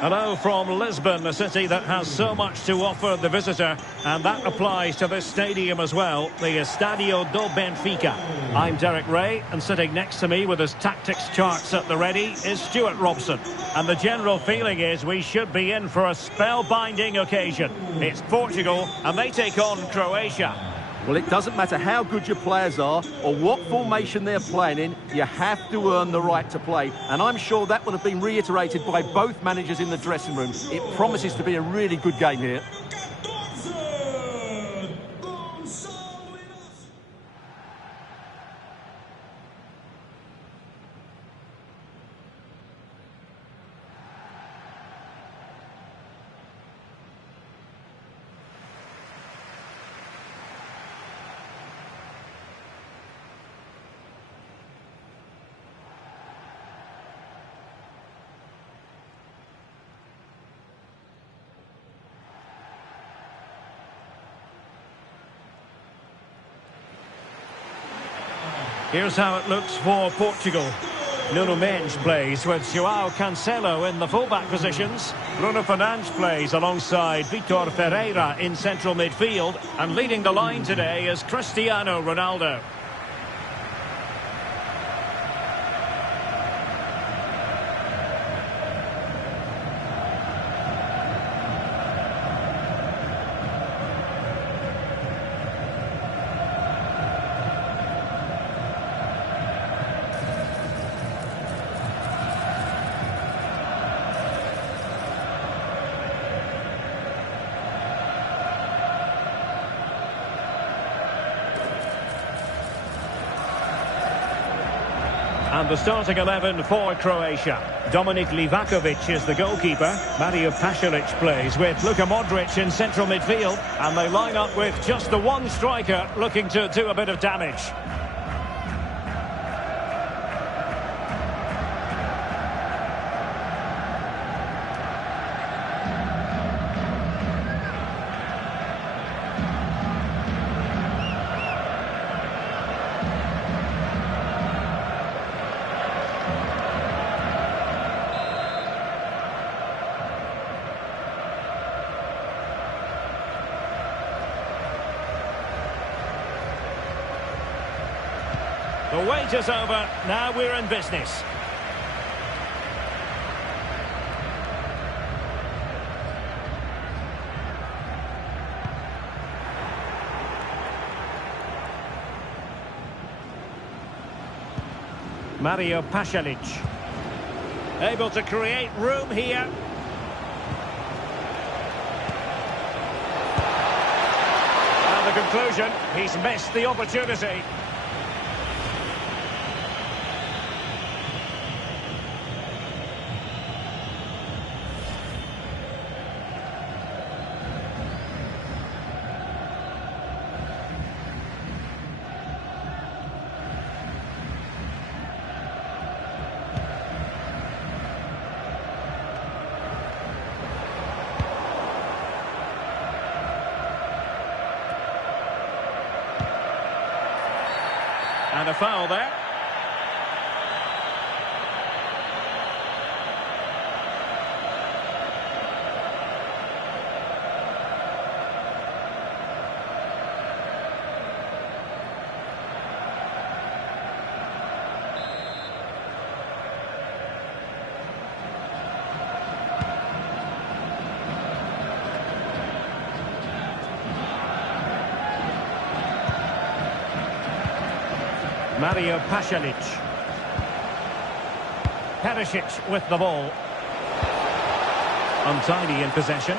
Hello from Lisbon, a city that has so much to offer the visitor, and that applies to this stadium as well, the Estadio do Benfica. I'm Derek Ray, and sitting next to me with his tactics charts at the ready is Stuart Robson. And the general feeling is we should be in for a spellbinding occasion. It's Portugal, and they take on Croatia. Well, it doesn't matter how good your players are or what formation they're playing in, you have to earn the right to play. And I'm sure that would have been reiterated by both managers in the dressing room. It promises to be a really good game here. Here's how it looks for Portugal. Nuno Mendes plays with João Cancelo in the fullback positions. Bruno Fernandes plays alongside Vitor Ferreira in central midfield. And leading the line today is Cristiano Ronaldo. And the starting 11 for Croatia. Dominik Livakovic is the goalkeeper. Mario Pasalic plays with Luka Modric in central midfield. And they line up with just the one striker looking to do a bit of damage. The wait is over, now we're in business. Mario Pasalic. Able to create room here. And the conclusion, he's missed the opportunity. And a foul there. Mario Pasalic. Perisic with the ball. Untidy in possession.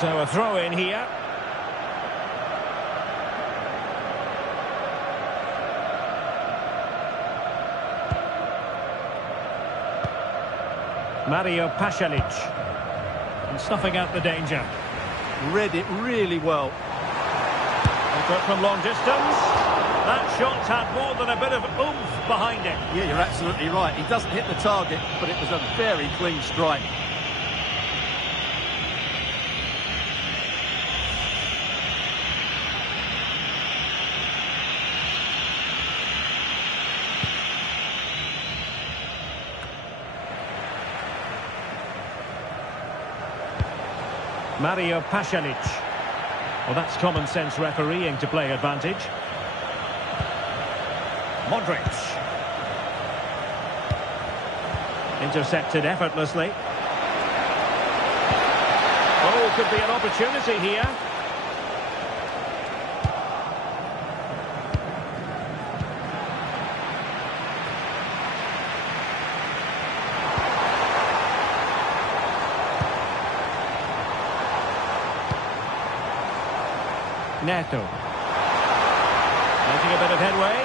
So a throw in here. Mario Pasalic. And snuffing out the danger. Read it really well. From long distance. That shot had more than a bit of oomph behind it. Yeah, you're absolutely right. He doesn't hit the target, but it was a very clean strike. Mario Pasalic. Well, that's common sense refereeing to play advantage. Modric. Intercepted effortlessly. Oh, could be an opportunity here. Neto. Making a bit of headway.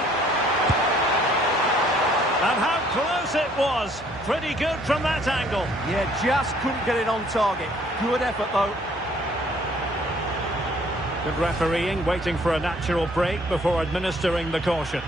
And how close it was. Pretty good from that angle. Yeah, just couldn't get it on target. Good effort, though. Good refereeing, waiting for a natural break before administering the caution.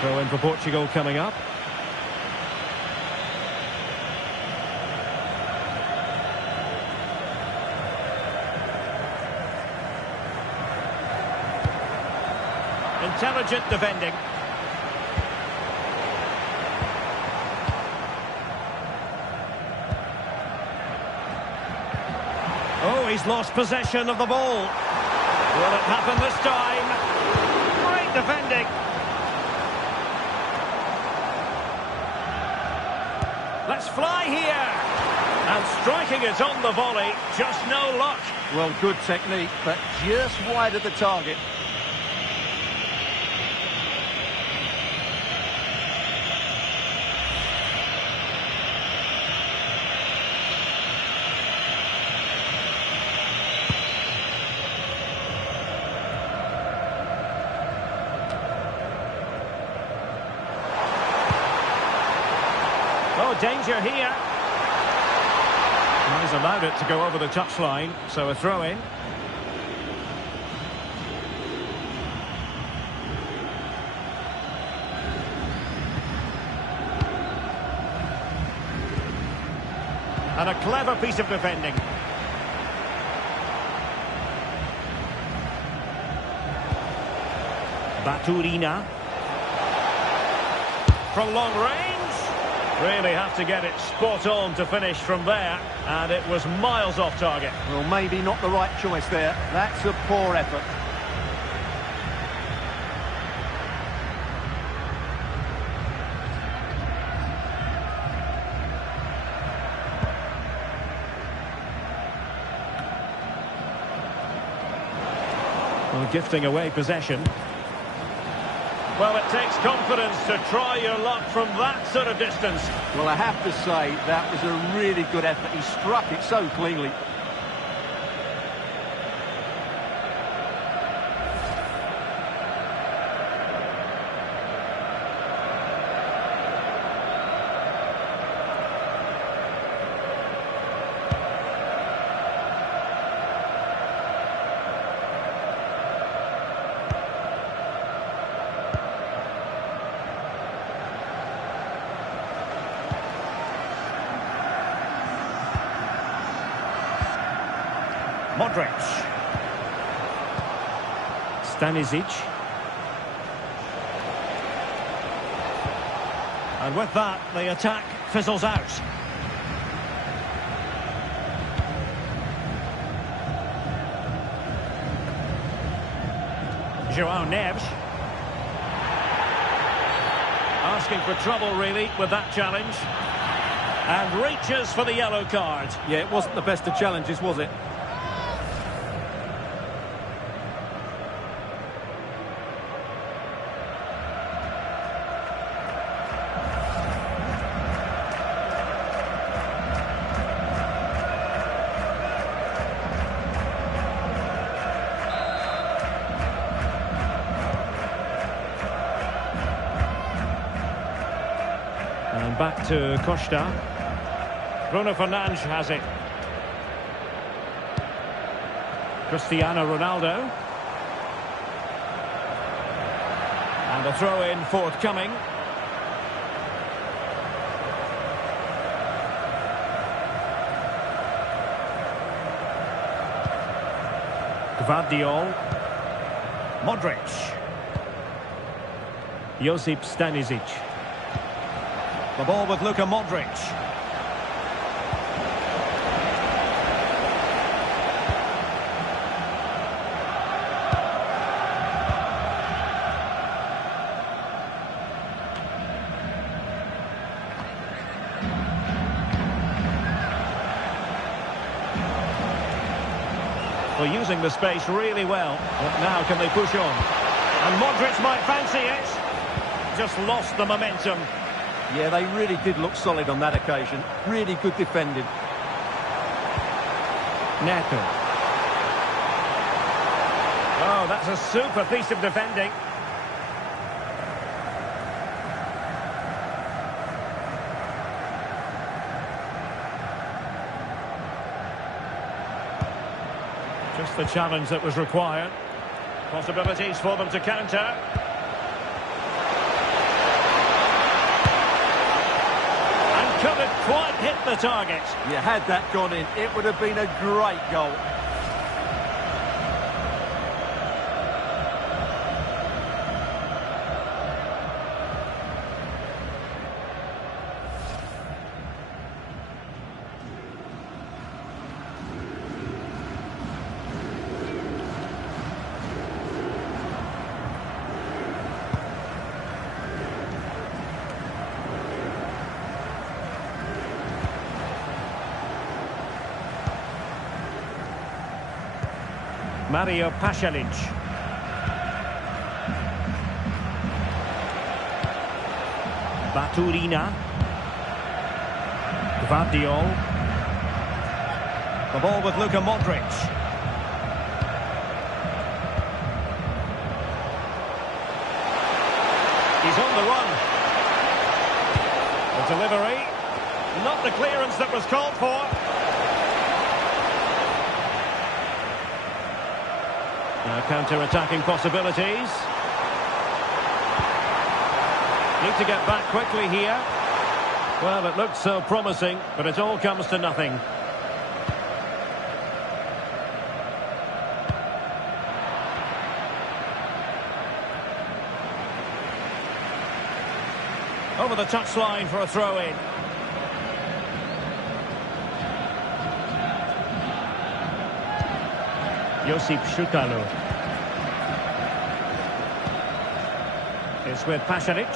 Throw in for Portugal coming up. Intelligent defending. Oh, he's lost possession of the ball. Will it happen this time? Great defending. Let's fly here. And striking it on the volley, just no luck. Well, good technique, but just wide of the target. Oh, danger here. Well, he's allowed it to go over the touchline, so a throw-in. And a clever piece of defending. Baturina. From long range. Really have to get it spot on to finish from there. And it was miles off target. Well, maybe not the right choice there. That's a poor effort. Well, gifting away possession. Well, it takes confidence to try your luck from that sort of distance. Well, I have to say, that was a really good effort. He struck it so cleanly. Modric. Stanisic. And with that, the attack fizzles out. João Neves. Asking for trouble, really, with that challenge. And reaches for the yellow card. Yeah, it wasn't the best of challenges, was it? And back to Costa. Bruno Fernandes has it. Cristiano Ronaldo. And a throw-in forthcoming. Gvardiol. Modric. Josip Stanisic. The ball with Luka Modric. Well, using the space really well. But now can they push on? And Modric might fancy it. Just lost the momentum. Yeah, they really did look solid on that occasion. Really good defending. Neto. Oh, that's a super piece of defending. Just the challenge that was required. Possibilities for them to counter. Couldn't quite hit the target. You had that gone in, it would have been a great goal. Mario Pasalic. Baturina. Gvardiol. The ball with Luka Modric. He's on the run. The delivery. Not the clearance that was called for. Now counter-attacking possibilities. Need to get back quickly here. Well, it looked so promising, but it all comes to nothing. Over the touchline for a throw-in. Josip Šutalo. It's with Pasalic.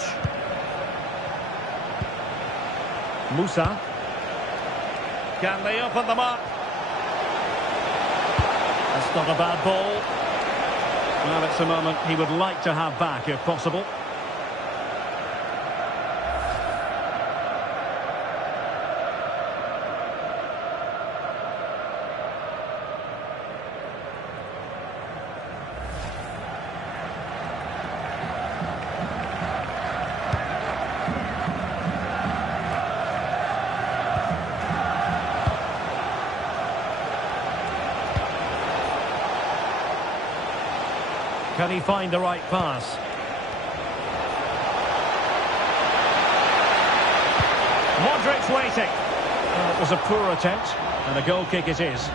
Musa. Can they open them up? That's not a bad ball. Well, it's a moment he would like to have back if possible. Can he find the right pass? Modric waiting. Well, it was a poor attempt, and a goal kick it is.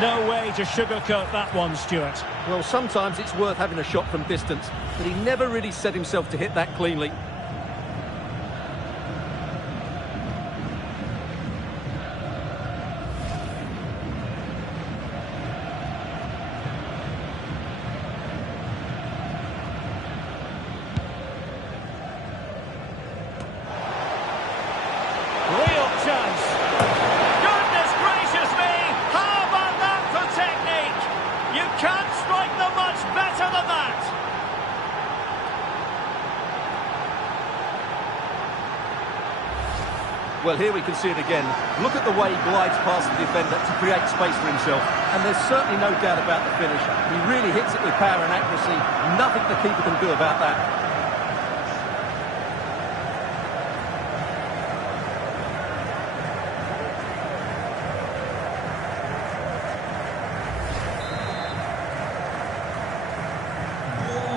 No way to sugarcoat that one, Stuart. Well, sometimes it's worth having a shot from distance, but he never really set himself to hit that cleanly. Real chance. Goodness gracious me! How about that for technique? You can't strike them much better than that. Well, here we can see it again. Look at the way he glides past the defender to create space for himself. And there's certainly no doubt about the finish. He really hits it with power and accuracy. Nothing the keeper can do about that.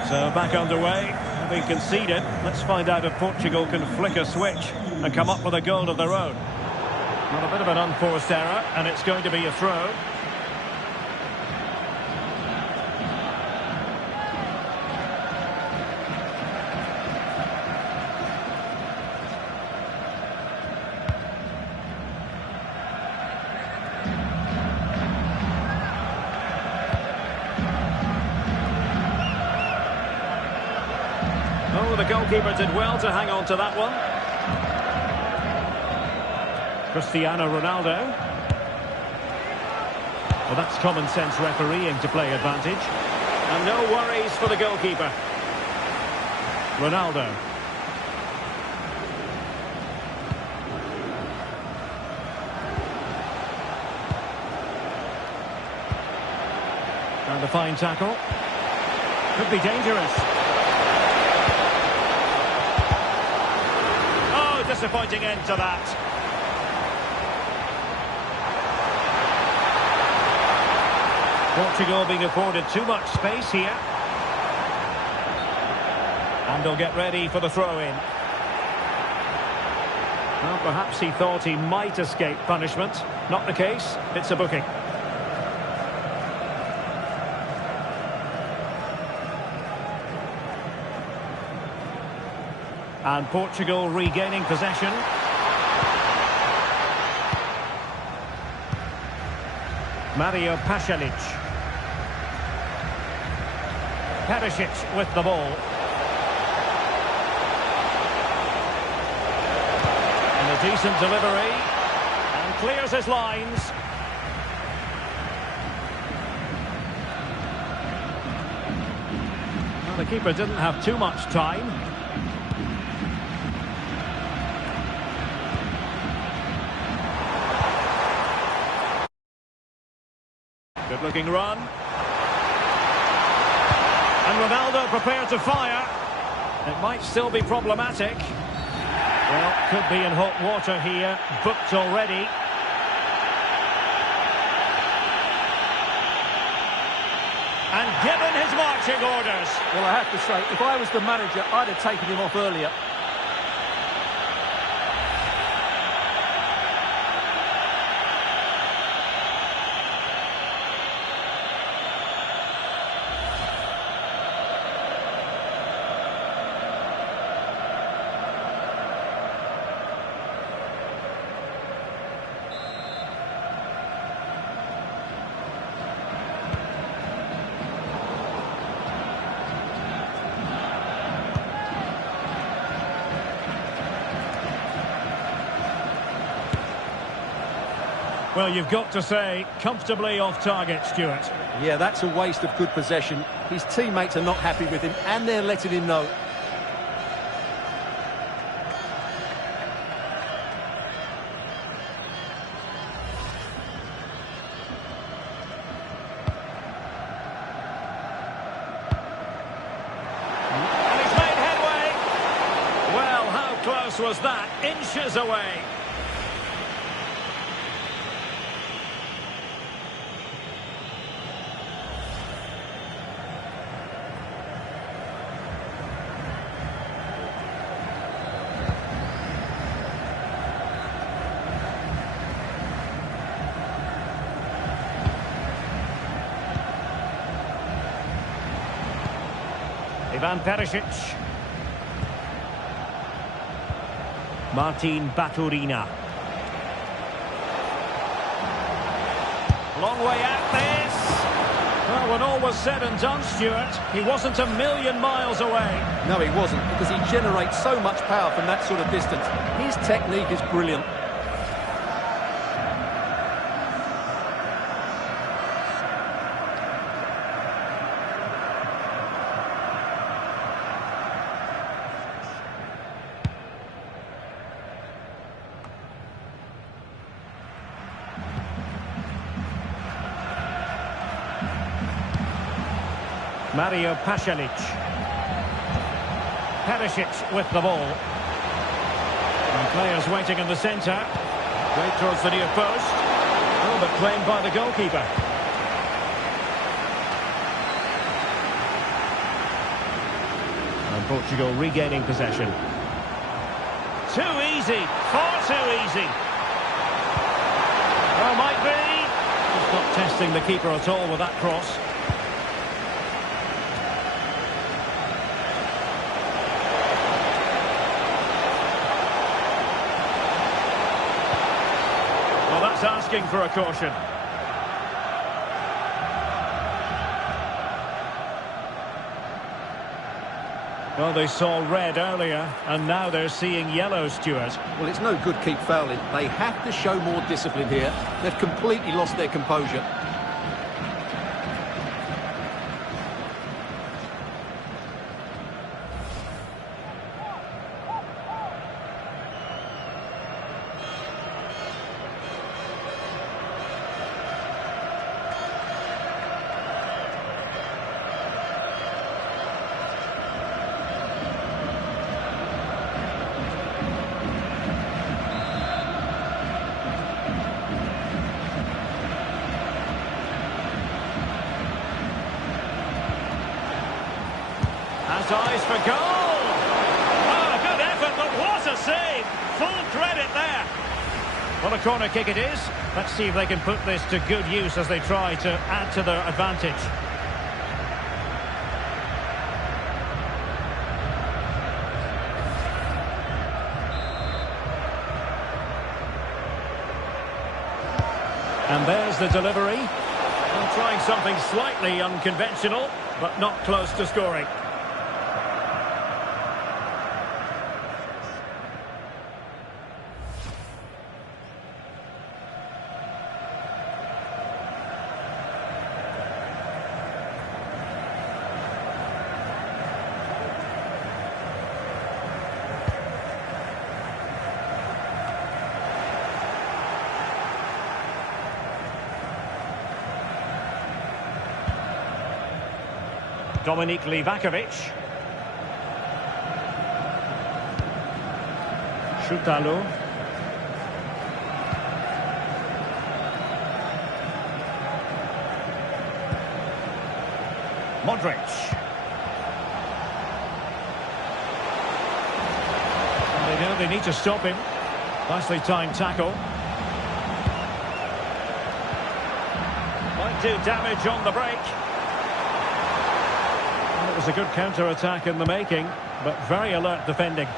So back underway, having conceded. Let's find out if Portugal can flick a switch and come up with a goal of their own. Well, a bit of an unforced error, and it's going to be a throw. Oh, the goalkeeper did well to hang on to that one. Cristiano Ronaldo. Well, that's common sense refereeing to play advantage. And no worries for the goalkeeper. Ronaldo. And a fine tackle. Could be dangerous. Oh, disappointing end to that. Portugal being afforded too much space here. And they'll get ready for the throw-in. Well, perhaps he thought he might escape punishment. Not the case. It's a booking. And Portugal regaining possession. Mario Pasalic. Perisic with the ball. And a decent delivery. And clears his lines. Well, the keeper didn't have too much time. Good looking run. And Ronaldo prepared to fire. It might still be problematic. Well, could be in hot water here. Booked already. And given his marching orders. Well, I have to say, if I was the manager, I'd have taken him off earlier. Well, you've got to say, comfortably off target, Stuart. Yeah, that's a waste of good possession. His teammates are not happy with him, and they're letting him know. And he's made headway. Well, how close was that? Inches away. Ivan Perisic. Martin Baturina. Long way out this. Well, when all was said and done, Stuart, he wasn't a million miles away. No, he wasn't, because he generates so much power from that sort of distance. His technique is brilliant. Mario Pasalic. Perisic with the ball. And players waiting in the centre. Played towards the near post. Oh, but claimed by the goalkeeper. And Portugal regaining possession. Too easy, far too easy. Oh, might be. Just not testing the keeper at all with that cross. Well, that's asking for a caution. Well, they saw red earlier, and now they're seeing yellow, Stuart. Well, it's no good keep fouling. They have to show more discipline here. They've completely lost their composure. Has eyes for goal! Oh, good effort, but what a save! Full credit there! Well, a corner kick it is. Let's see if they can put this to good use as they try to add to their advantage. And there's the delivery. Well, trying something slightly unconventional, but not close to scoring. Dominic Livakovic. Šutalo. Modric. And they know they need to stop him. Nicely timed tackle. Might do damage on the break. It was a good counter-attack in the making, but very alert defending.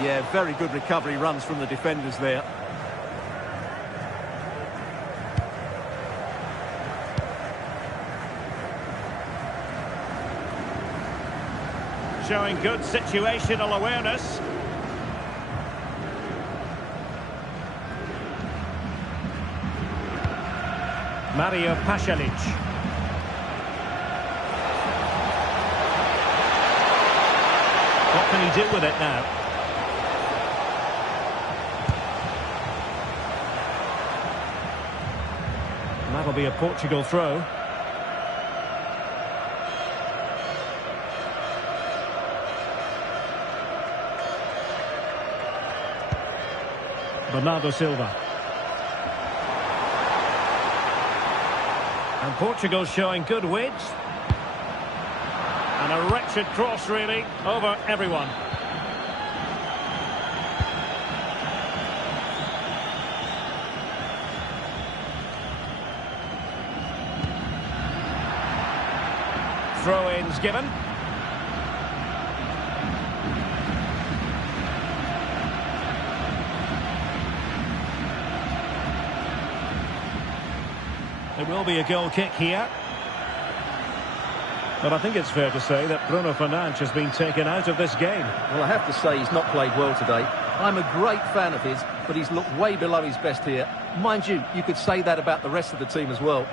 Yeah, very good recovery runs from the defenders there. Showing good situational awareness. Mario Pasalic. What can he do with it now? And that'll be a Portugal throw. Bernardo Silva. And Portugal showing good width. And a wretched cross, really, over everyone. Throw-ins given. There will be a goal kick here. But I think it's fair to say that Bruno Fernandes has been taken out of this game. Well, I have to say he's not played well today. I'm a great fan of his, but he's looked way below his best here. Mind you, you could say that about the rest of the team as well.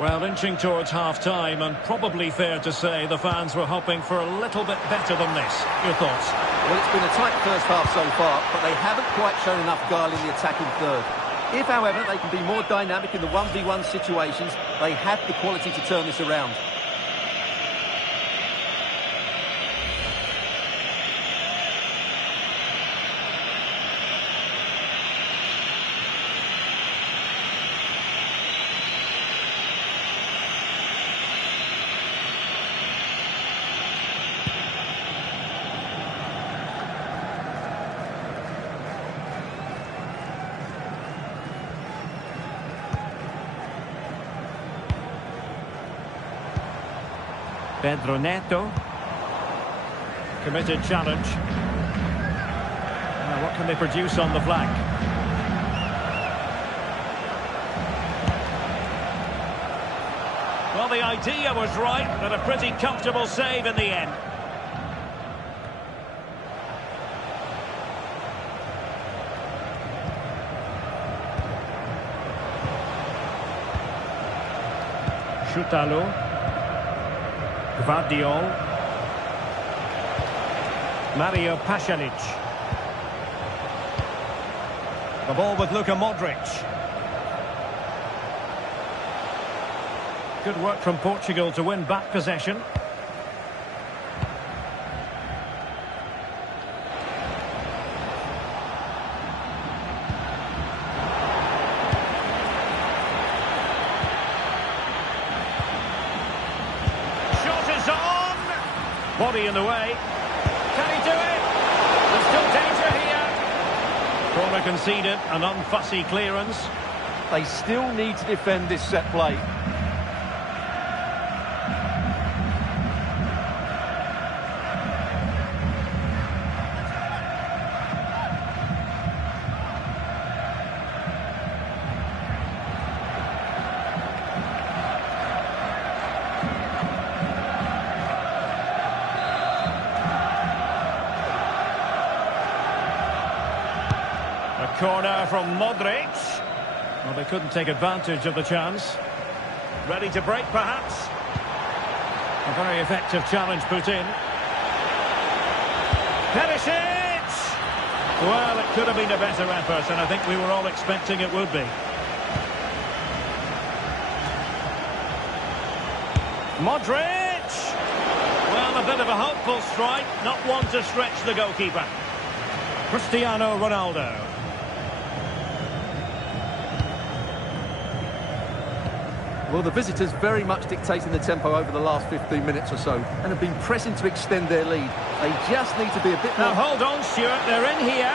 Well, inching towards half-time, and probably fair to say the fans were hoping for a little bit better than this. Your thoughts? Well, it's been a tight first half so far, but they haven't quite shown enough guile in the attacking third. If, however, they can be more dynamic in the 1v1 situations, they have the quality to turn this around. Pedro Neto. Committed challenge. Now, what can they produce on the flank? Well, the idea was right, but a pretty comfortable save in the end. Chutalo. Gvardiol. Mario Pasalic. The ball with Luka Modric. Good work from Portugal to win back possession. Body in the way. Can he do it? There's still danger here. Corner conceded, an unfussy clearance. They still need to defend this set play. Corner from Modric. Well, they couldn't take advantage of the chance. Ready to break, perhaps. A very effective challenge put in. Perisic! Well, it could have been a better effort, and I think we were all expecting it would be. Modric! Well, a bit of a hopeful strike, not one to stretch the goalkeeper. Cristiano Ronaldo. Well, the visitors very much dictating the tempo over the last 15 minutes or so and have been pressing to extend their lead. They just need to be a bit more... Now, hold on, Stuart. They're in here.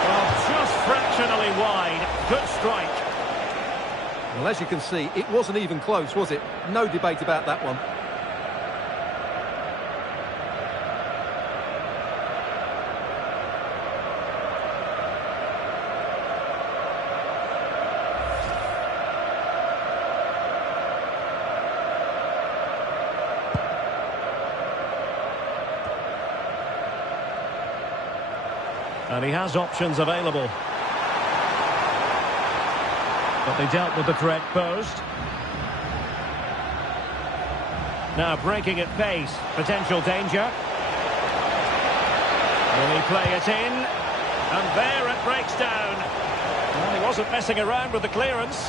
Well, just fractionally wide. Good strike. Well, as you can see, it wasn't even close, was it? No debate about that one. And he has options available. But they dealt with the threat posed. Now breaking at pace. Potential danger. Will he play it in? And there it breaks down. Well, he wasn't messing around with the clearance.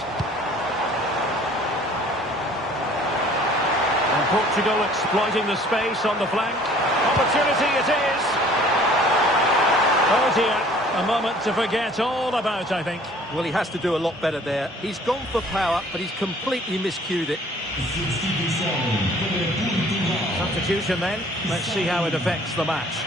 And Portugal exploiting the space on the flank. Opportunity it is. Oh dear, a moment to forget all about, I think. Well, he has to do a lot better there. He's gone for power, but he's completely miscued it. Substitution then. Let's see how it affects the match.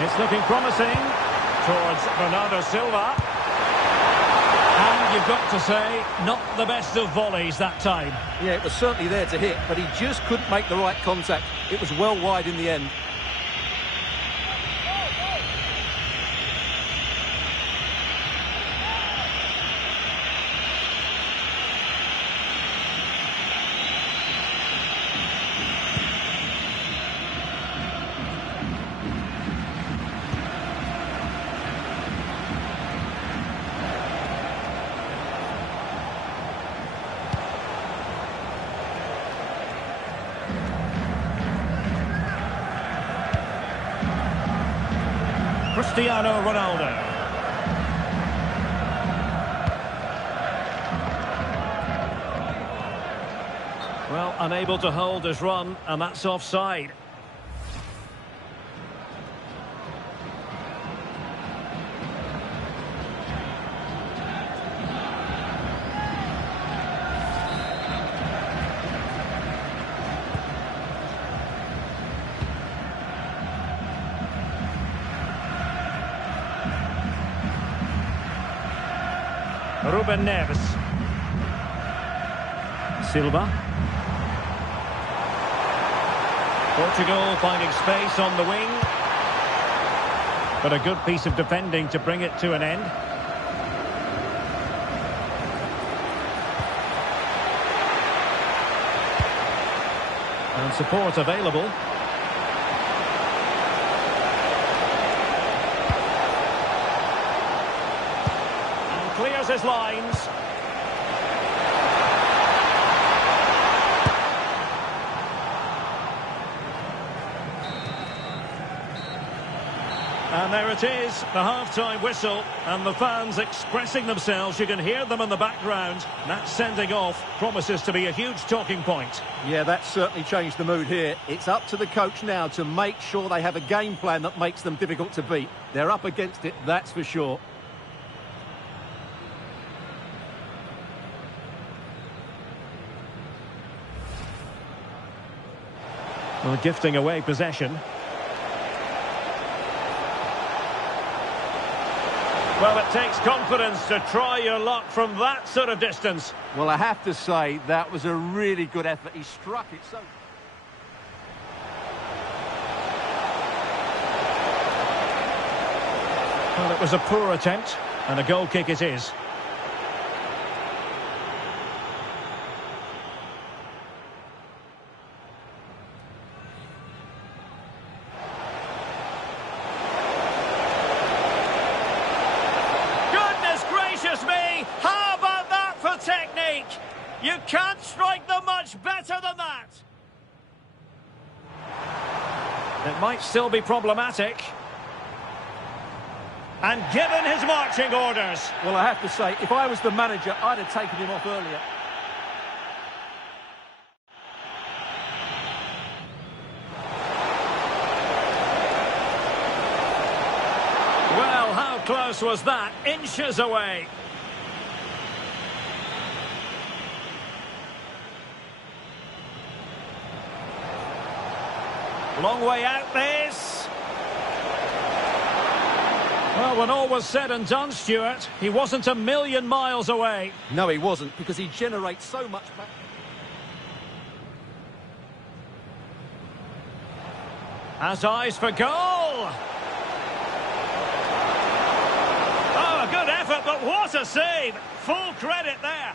It's looking promising towards Bernardo Silva. And you've got to say, not the best of volleys that time. Yeah, it was certainly there to hit, but he just couldn't make the right contact. It was well wide in the end. Cristiano Ronaldo. Well, Well, unable to hold his run, and that's offside. Ruben Neves. Silva. Portugal finding space on the wing. But a good piece of defending to bring it to an end. And support available. Clears his lines. And there it is, the half-time whistle, and the fans expressing themselves. You can hear them in the background. That sending off promises to be a huge talking point. Yeah, that's certainly changed the mood here. It's up to the coach now to make sure they have a game plan that makes them difficult to beat. They're up against it, that's for sure. Well, gifting away possession. Well, it takes confidence to try your luck from that sort of distance. Well, I have to say, that was a really good effort. He struck it so... Well, it was a poor attempt, and a goal kick it is. Me, how about that for technique? You can't strike them much better than that. It might still be problematic. And given his marching orders. Well, I have to say, if I was the manager, I'd have taken him off earlier. Well, how close was that? Inches away. Long way out this. Well, when all was said and done, Stuart, he wasn't a million miles away. No, he wasn't, because he generates so much... Has eyes for goal. Oh, a good effort, but what a save. Full credit there.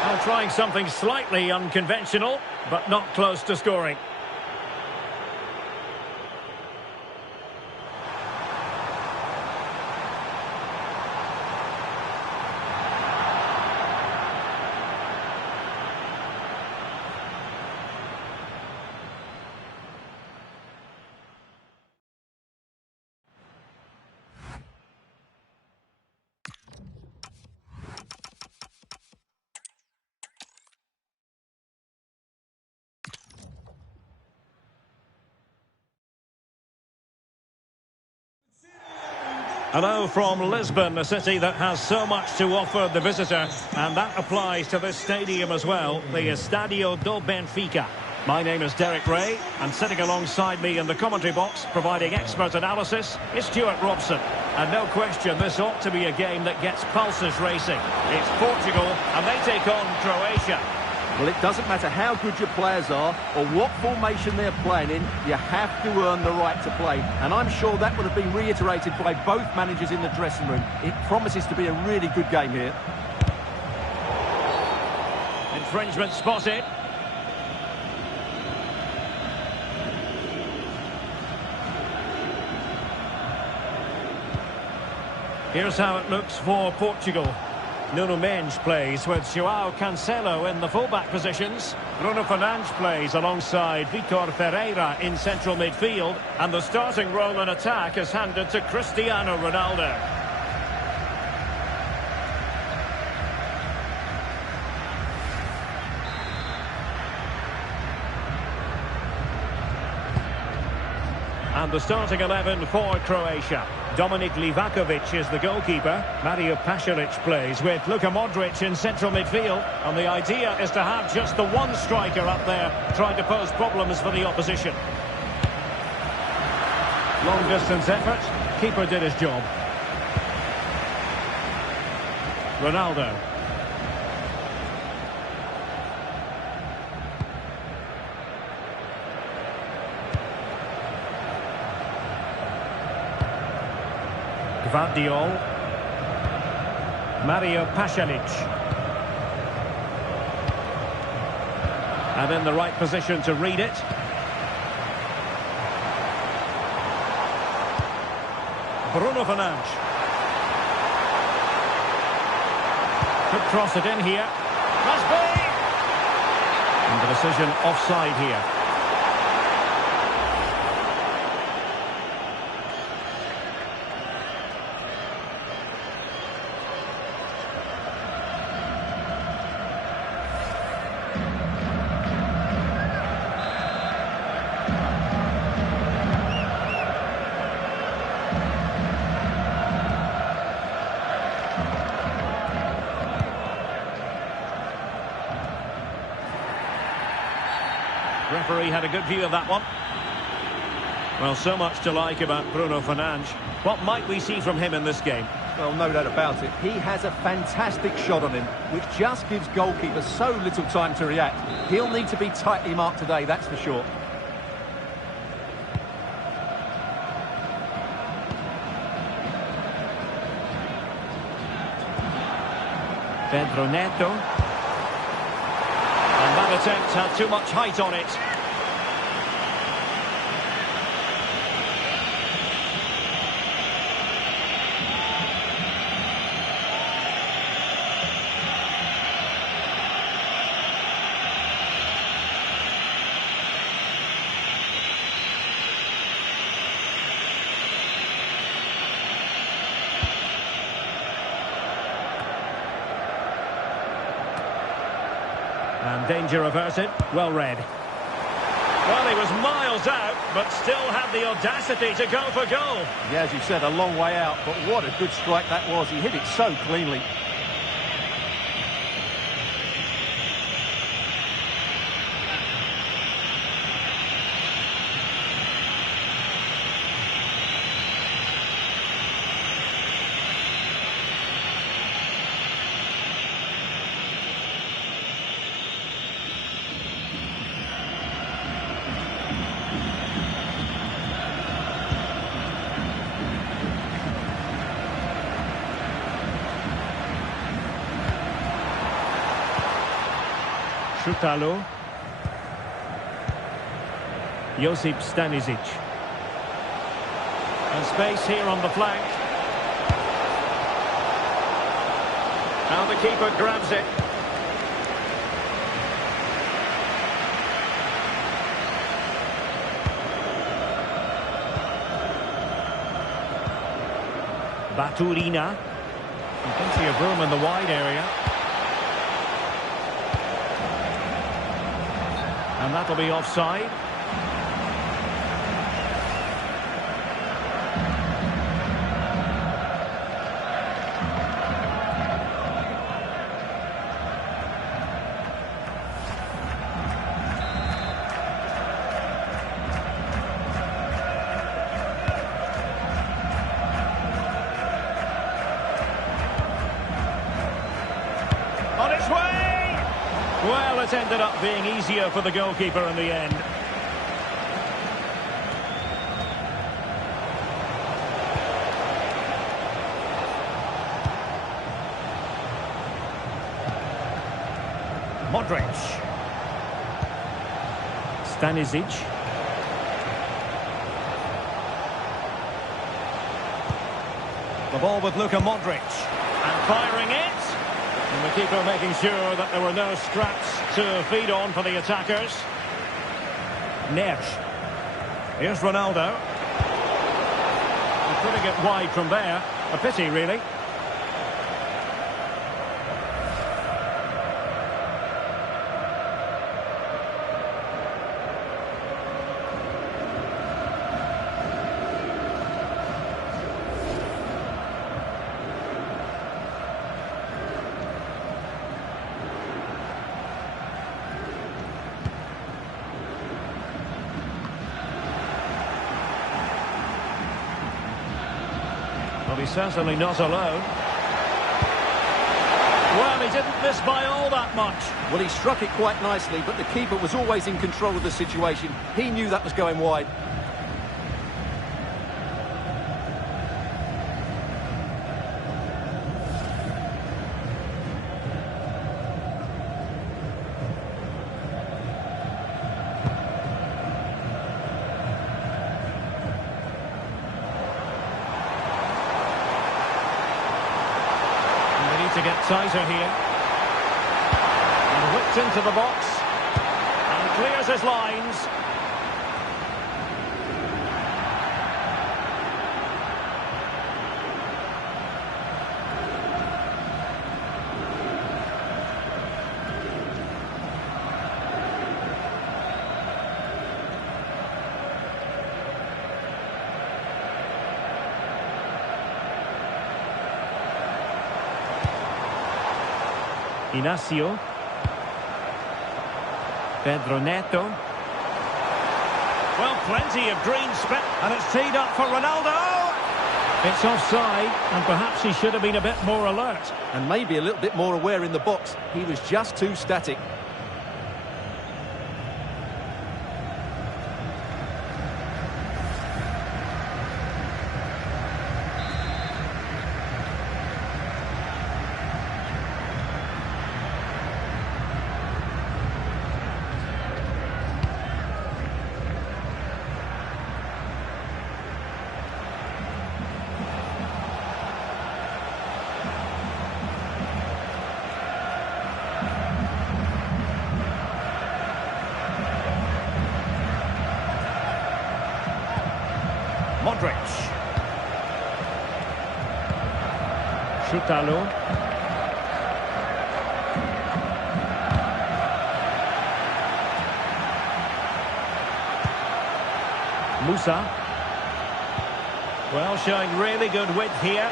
Well, trying something slightly unconventional, but not close to scoring. Hello from Lisbon, a city that has so much to offer the visitor, and that applies to this stadium as well, the Estadio do Benfica. My name is Derek Ray, and sitting alongside me in the commentary box, providing expert analysis, is Stuart Robson. And no question, this ought to be a game that gets pulses racing. It's Portugal, and they take on Croatia. Well, it doesn't matter how good your players are or what formation they're playing in, you have to earn the right to play. And I'm sure that would have been reiterated by both managers in the dressing room. It promises to be a really good game here. Infringement spotted. Here's how it looks for Portugal. Nuno Mendes plays with João Cancelo in the fullback positions. Bruno Fernandes plays alongside Vitor Ferreira in central midfield. And the starting role in attack is handed to Cristiano Ronaldo. And the starting 11 for Croatia. Dominik Livakovic is the goalkeeper. Mario Pasalic plays with Luka Modric in central midfield. And the idea is to have just the one striker up there trying to pose problems for the opposition. Long distance effort. Keeper did his job. Ronaldo. Gvardiol. Mario Pasalic. And in the right position to read it. Bruno Fernandes. Could cross it in here. Must be! And the decision offside here. Referee had a good view of that one. Well, so much to like about Bruno Fernandes. What might we see from him in this game? Well, no doubt about it. He has a fantastic shot on him, which just gives goalkeepers so little time to react. He'll need to be tightly marked today, that's for sure. Pedro Neto. And that attempt had too much height on it. And danger averted. Well read. Well, he was miles out, but still had the audacity to go for goal. Yeah, as you said, a long way out, but what a good strike that was. He hit it so cleanly. Šutalo. Josip Stanisic. And space here on the flank. Now the keeper grabs it. Baturina. Plenty of room in the wide area. And that'll be offside. On its way! Well, it ended up being easier for the goalkeeper in the end. Modric. Stanisic. The ball with Luka Modric. And firing it. And the keeper making sure that there were no scraps to feed on for the attackers. Neves. Here's Ronaldo. And putting it wide from there. A pity, really. he's certainly not alone. Well, he didn't miss by all that much. Well, he struck it quite nicely, but the keeper was always in control of the situation. He knew that was going wide. To get tighter here. And whipped into the box. And clears his lines. Inacio. Pedro Neto. Well, plenty of green space. And it's teed up for Ronaldo. It's offside, and perhaps he should have been a bit more alert. And maybe a little bit more aware in the box. He was just too static. Modric. Chutalo. Musa. Well, showing really good width here.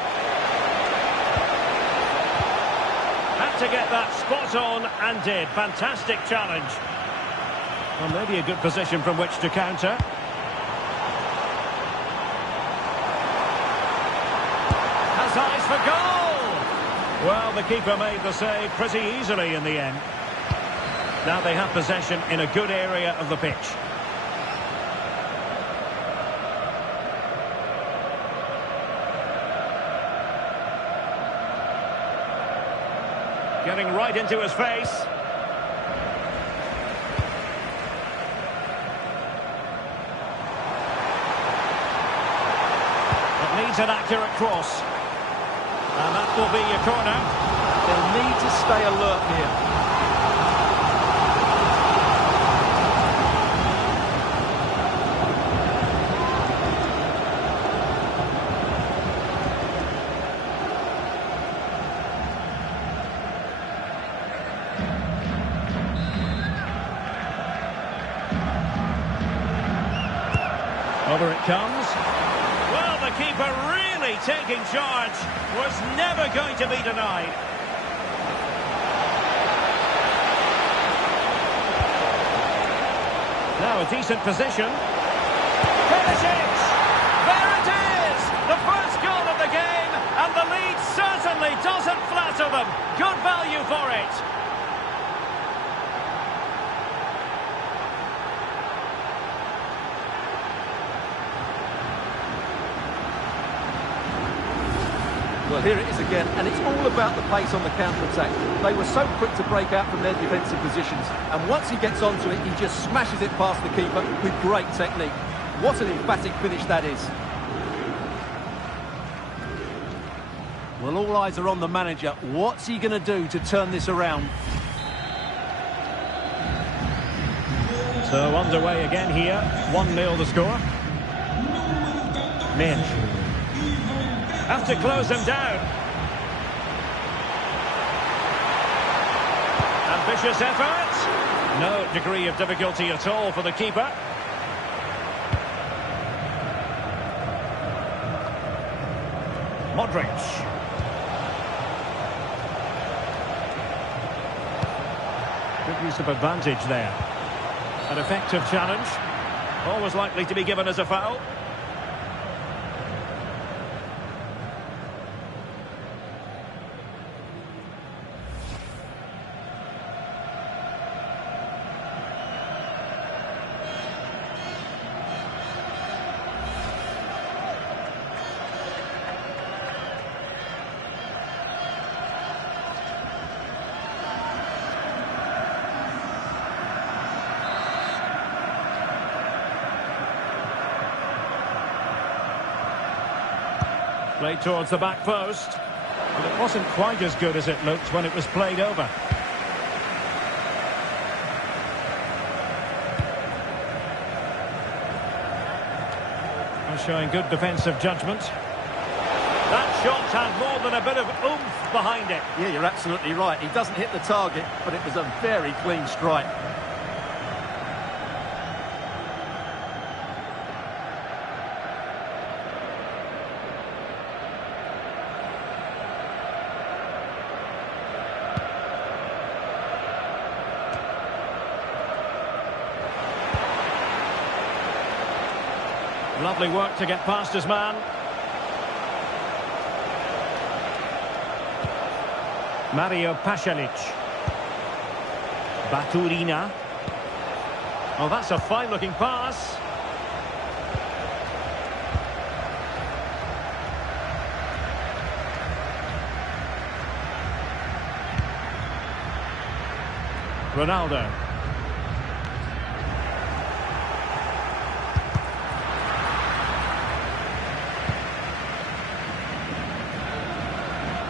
Had to get that spot on and did. Fantastic challenge. Well, maybe a good position from which to counter. Eyes for goal! Well, the keeper made the save pretty easily in the end. Now they have possession in a good area of the pitch. Getting right into his face. It needs an accurate cross. And that will be a corner. They'll need to stay alert here. Over it comes. Well, the keeper really taking charge. Was never going to be denied. Now a decent position. Finishes! There it is! The first goal of the game, and the lead certainly doesn't flatter them. Good value for it. Well, here it is again, and it's all about the pace on the counter-attack. They were so quick to break out from their defensive positions, and once he gets onto it, he just smashes it past the keeper with great technique. What an emphatic finish that is. Well, all eyes are on the manager. What's he going to do to turn this around? So underway again here. 1-0 the score. Minge. Have to close them down. Ambitious effort. No degree of difficulty at all for the keeper. Modric. Good use of advantage there. An effective challenge. Always likely to be given as a foul. Played towards the back post. But it wasn't quite as good as it looked when it was played over. Showing good defensive judgment. That shot had more than a bit of oomph behind it. Yeah, you're absolutely right. He doesn't hit the target, but it was a very clean strike. Lovely work to get past his man. Mario Pasalic. Baturina. Oh, that's a fine-looking pass. Ronaldo.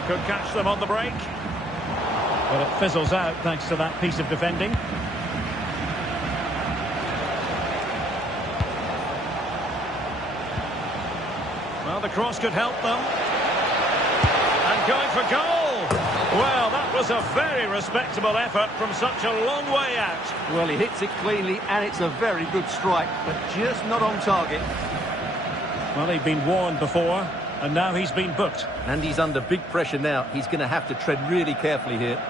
Could catch them on the break. But it fizzles out thanks to that piece of defending. Well, the cross could help them. And going for goal. Well, that was a very respectable effort from such a long way out. Well, he hits it cleanly and it's a very good strike, but just not on target. Well, he'd been warned before. And now he's been booked. And he's under big pressure now. He's going to have to tread really carefully here.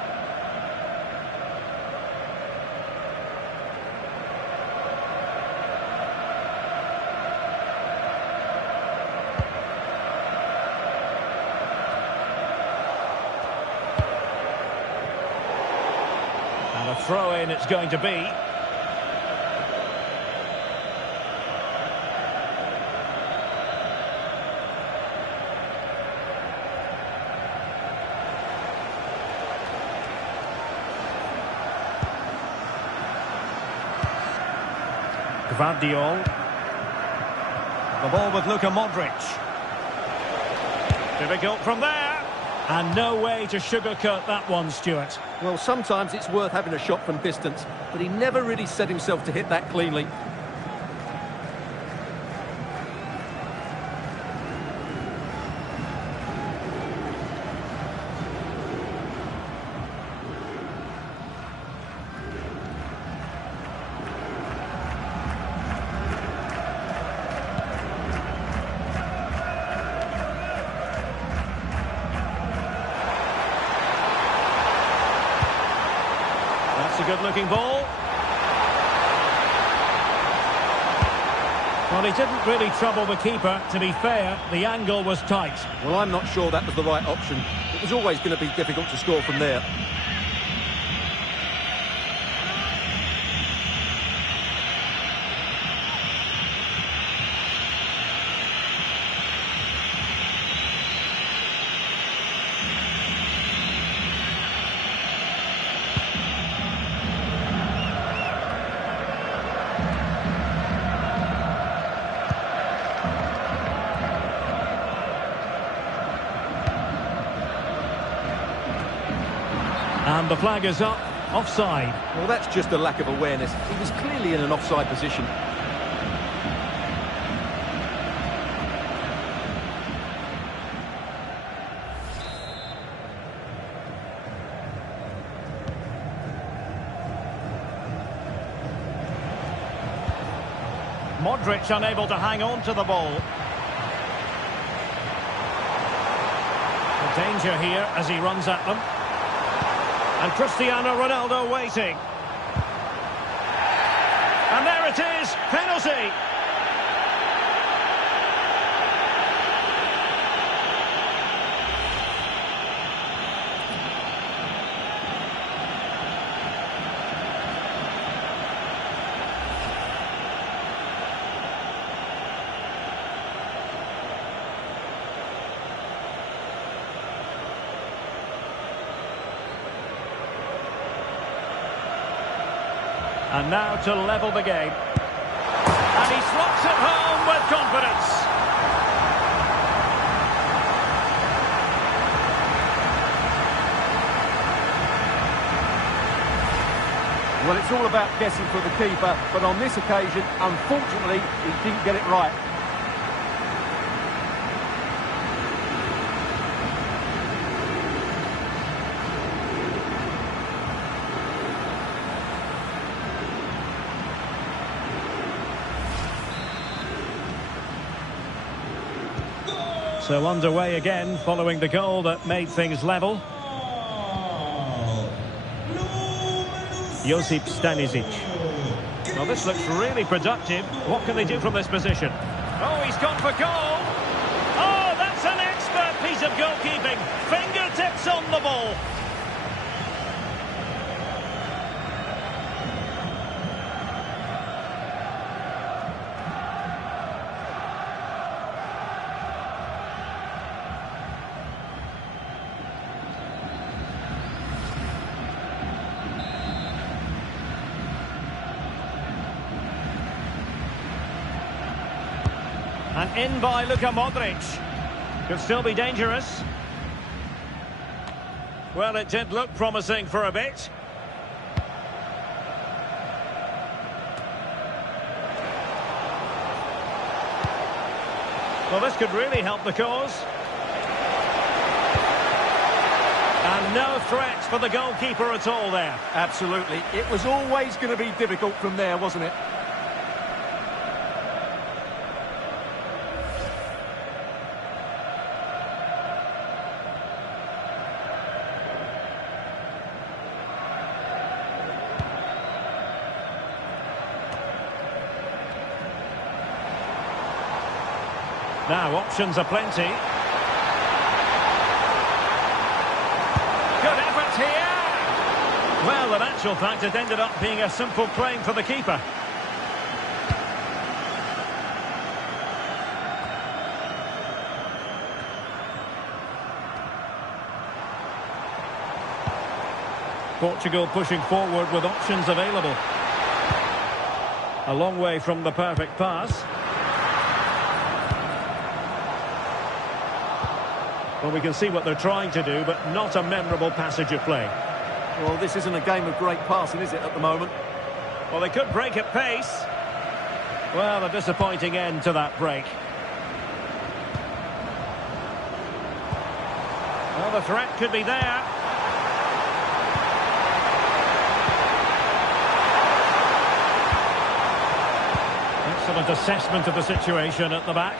And a throw-in it's going to be. Gvardiol. The ball with Luka Modric. Difficult from there. And no way to sugarcoat that one, Stuart. Well, sometimes it's worth having a shot from distance, but he never really set himself to hit that cleanly. That's a good-looking ball. Well, he didn't really trouble the keeper. To be fair, the angle was tight. Well, I'm not sure that was the right option. It was always going to be difficult to score from there. And the flag is up, offside. Well, that's just a lack of awareness. He was clearly in an offside position. Modric unable to hang on to the ball. The danger here as he runs at them. And Cristiano Ronaldo waiting. And there it is, penalty. And now to level the game. And he slots it home with confidence. Well, it's all about guessing for the keeper, but on this occasion, unfortunately, he didn't get it right. So underway again, following the goal that made things level. Josip Stanisic. Well, this looks really productive. What can they do from this position? Oh, he's gone for goal! Oh, that's an expert piece of goalkeeping. Fingertips on the ball. And in by Luka Modric. Could still be dangerous. Well, it did look promising for a bit. Well, this could really help the cause. And no threat for the goalkeeper at all there. Absolutely. It was always going to be difficult from there, wasn't it? Now, options are plenty. Good effort here! Well, in actual fact, it ended up being a simple claim for the keeper. Portugal pushing forward with options available. A long way from the perfect pass. Well, we can see what they're trying to do, but not a memorable passage of play. Well, this isn't a game of great passing, is it, at the moment? Well, they could break at pace. Well, a disappointing end to that break. Well, the threat could be there. Excellent assessment of the situation at the back.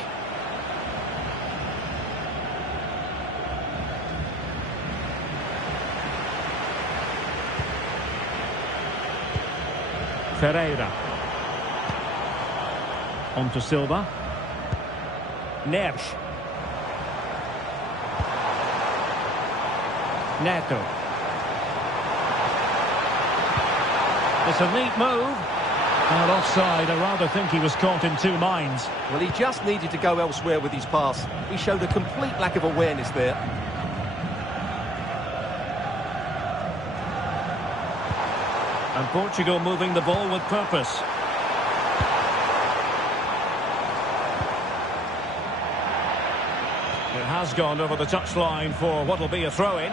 Ferreira. On to Silva. Neres. Neto. It's a neat move. And offside, I rather think he was caught in two minds. Well, he just needed to go elsewhere with his pass. He showed a complete lack of awareness there. And Portugal moving the ball with purpose. It has gone over the touchline for what will be a throw-in.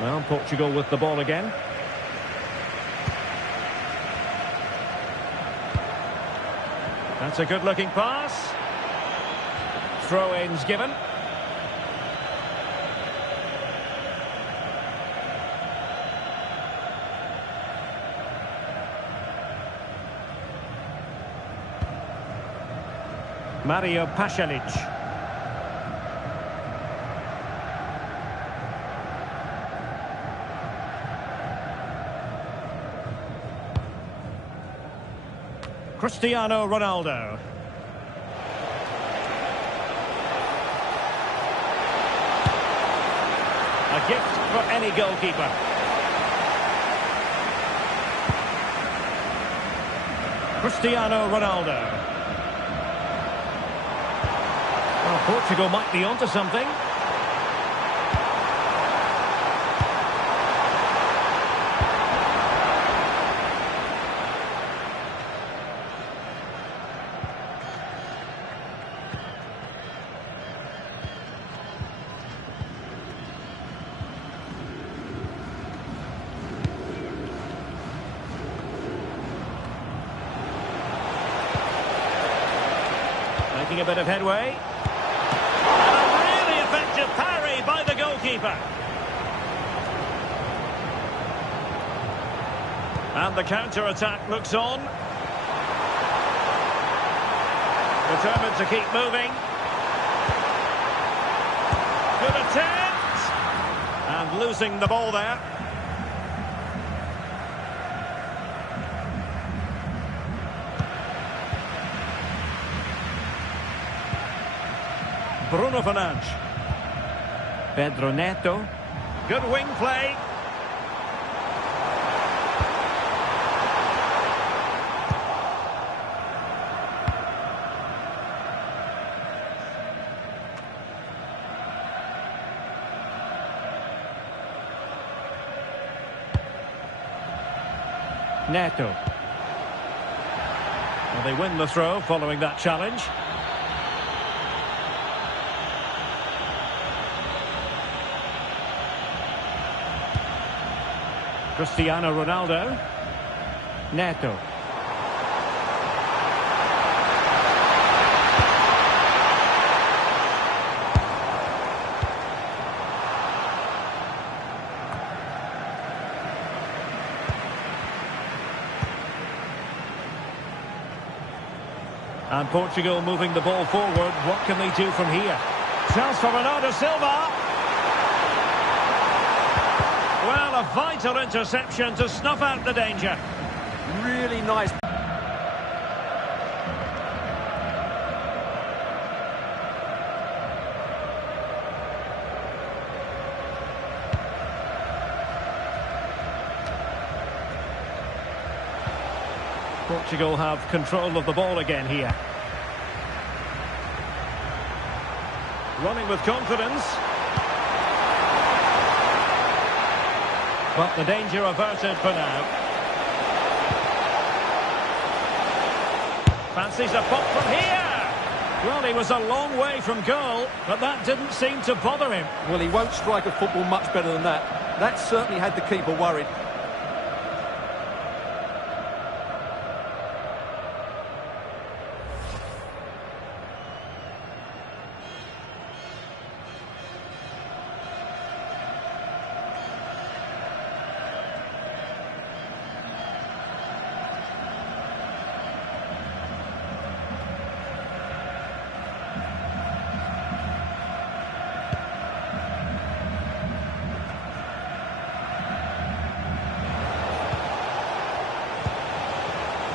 Well, Portugal with the ball again. That's a good-looking pass. Throw-ins given. Mario Pasalic. Cristiano Ronaldo. A gift for any goalkeeper. Cristiano Ronaldo. Well, Portugal might be onto something. making a bit of headway. And a really effective parry by the goalkeeper. And the counter-attack looks on. Determined to keep moving. Good attempt. And losing the ball there. Bruno Fernandes. Pedro Neto. Good wing play. Neto. Well, they win the throw following that challenge. Cristiano Ronaldo. Neto. And Portugal moving the ball forward. What can they do from here? Chance for Bernardo Silva. Well, a vital interception to snuff out the danger. Really nice. Portugal have control of the ball again here. Running with confidence. But the danger averted for now. Fancies a pop from here. Well, he was a long way from goal, but that didn't seem to bother him. Well, he won't strike a football much better than that. That certainly had the keeper worried.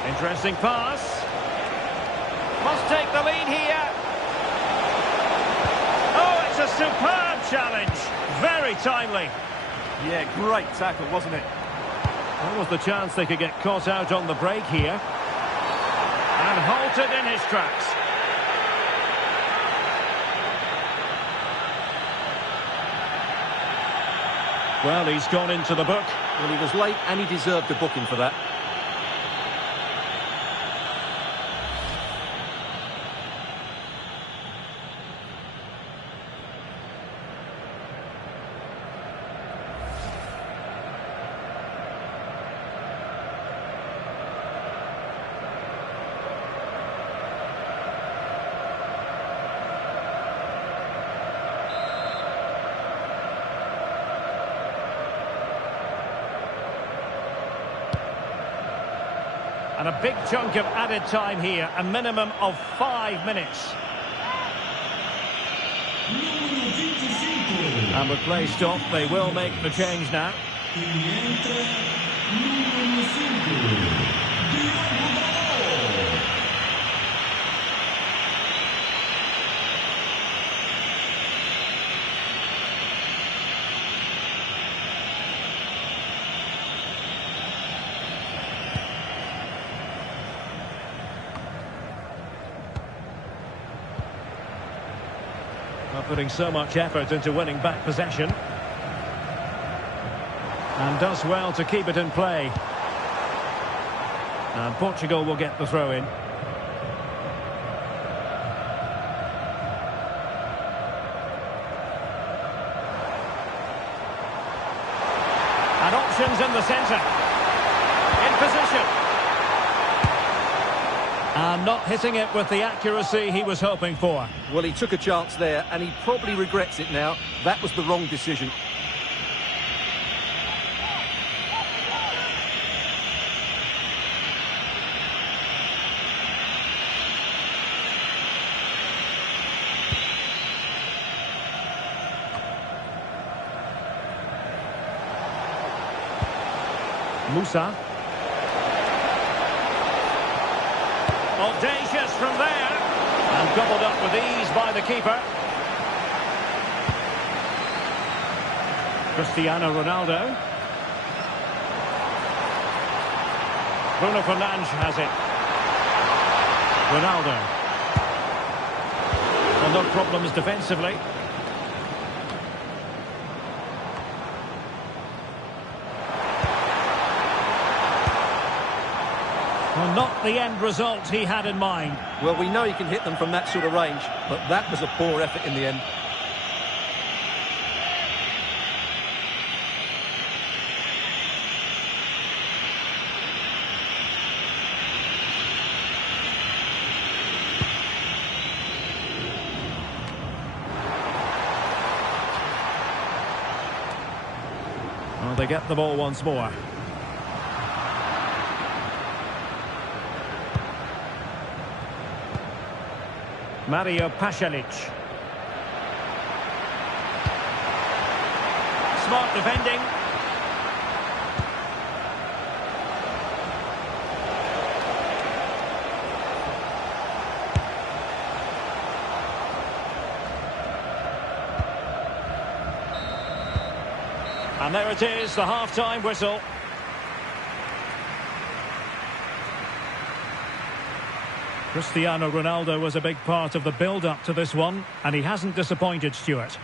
Interesting pass. Must take the lead here. Oh, it's a superb challenge. Very timely. Yeah, great tackle, wasn't it? What was the chance they could get caught out on the break here? And halted in his tracks. Well, he's gone into the book. Well, he was late and he deserved a booking for that. And a big chunk of added time here, a minimum of 5 minutes. And with play stopped, they will make the change now. Not putting so much effort into winning back possession. And does well to keep it in play. And Portugal will get the throw in. And options in the centre. In position. And not hitting it with the accuracy he was hoping for. Well, he took a chance there, and he probably regrets it now. That was the wrong decision. Musa. Audacious from there. And gobbled up with ease by the keeper. Cristiano Ronaldo. Bruno Fernandes has it. Ronaldo. Well, no problems defensively. Well, not the end result he had in mind. Well, we know he can hit them from that sort of range, but that was a poor effort in the end. Well, they get the ball once more. Mario Pasalic. Smart defending. And there it is, the half-time whistle. Cristiano Ronaldo was a big part of the build-up to this one, and he hasn't disappointed, Stuart.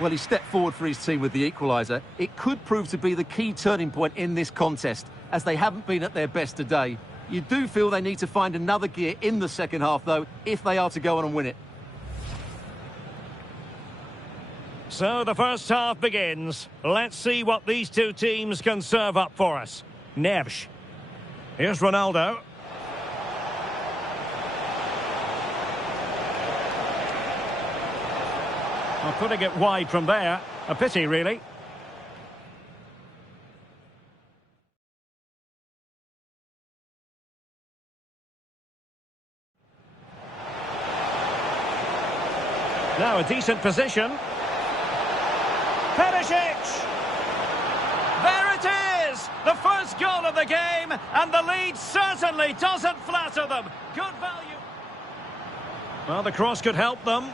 Well, he stepped forward for his team with the equaliser. It could prove to be the key turning point in this contest, as they haven't been at their best today. You do feel they need to find another gear in the second half, though, if they are to go on and win it. So the first half begins. Let's see what these two teams can serve up for us. Neves. Here's Ronaldo. Well, putting it wide from there. A pity, really. Now a decent position. Perisic! There it is! The first goal of the game, and the lead certainly doesn't flatter them. Good value. Well, the cross could help them.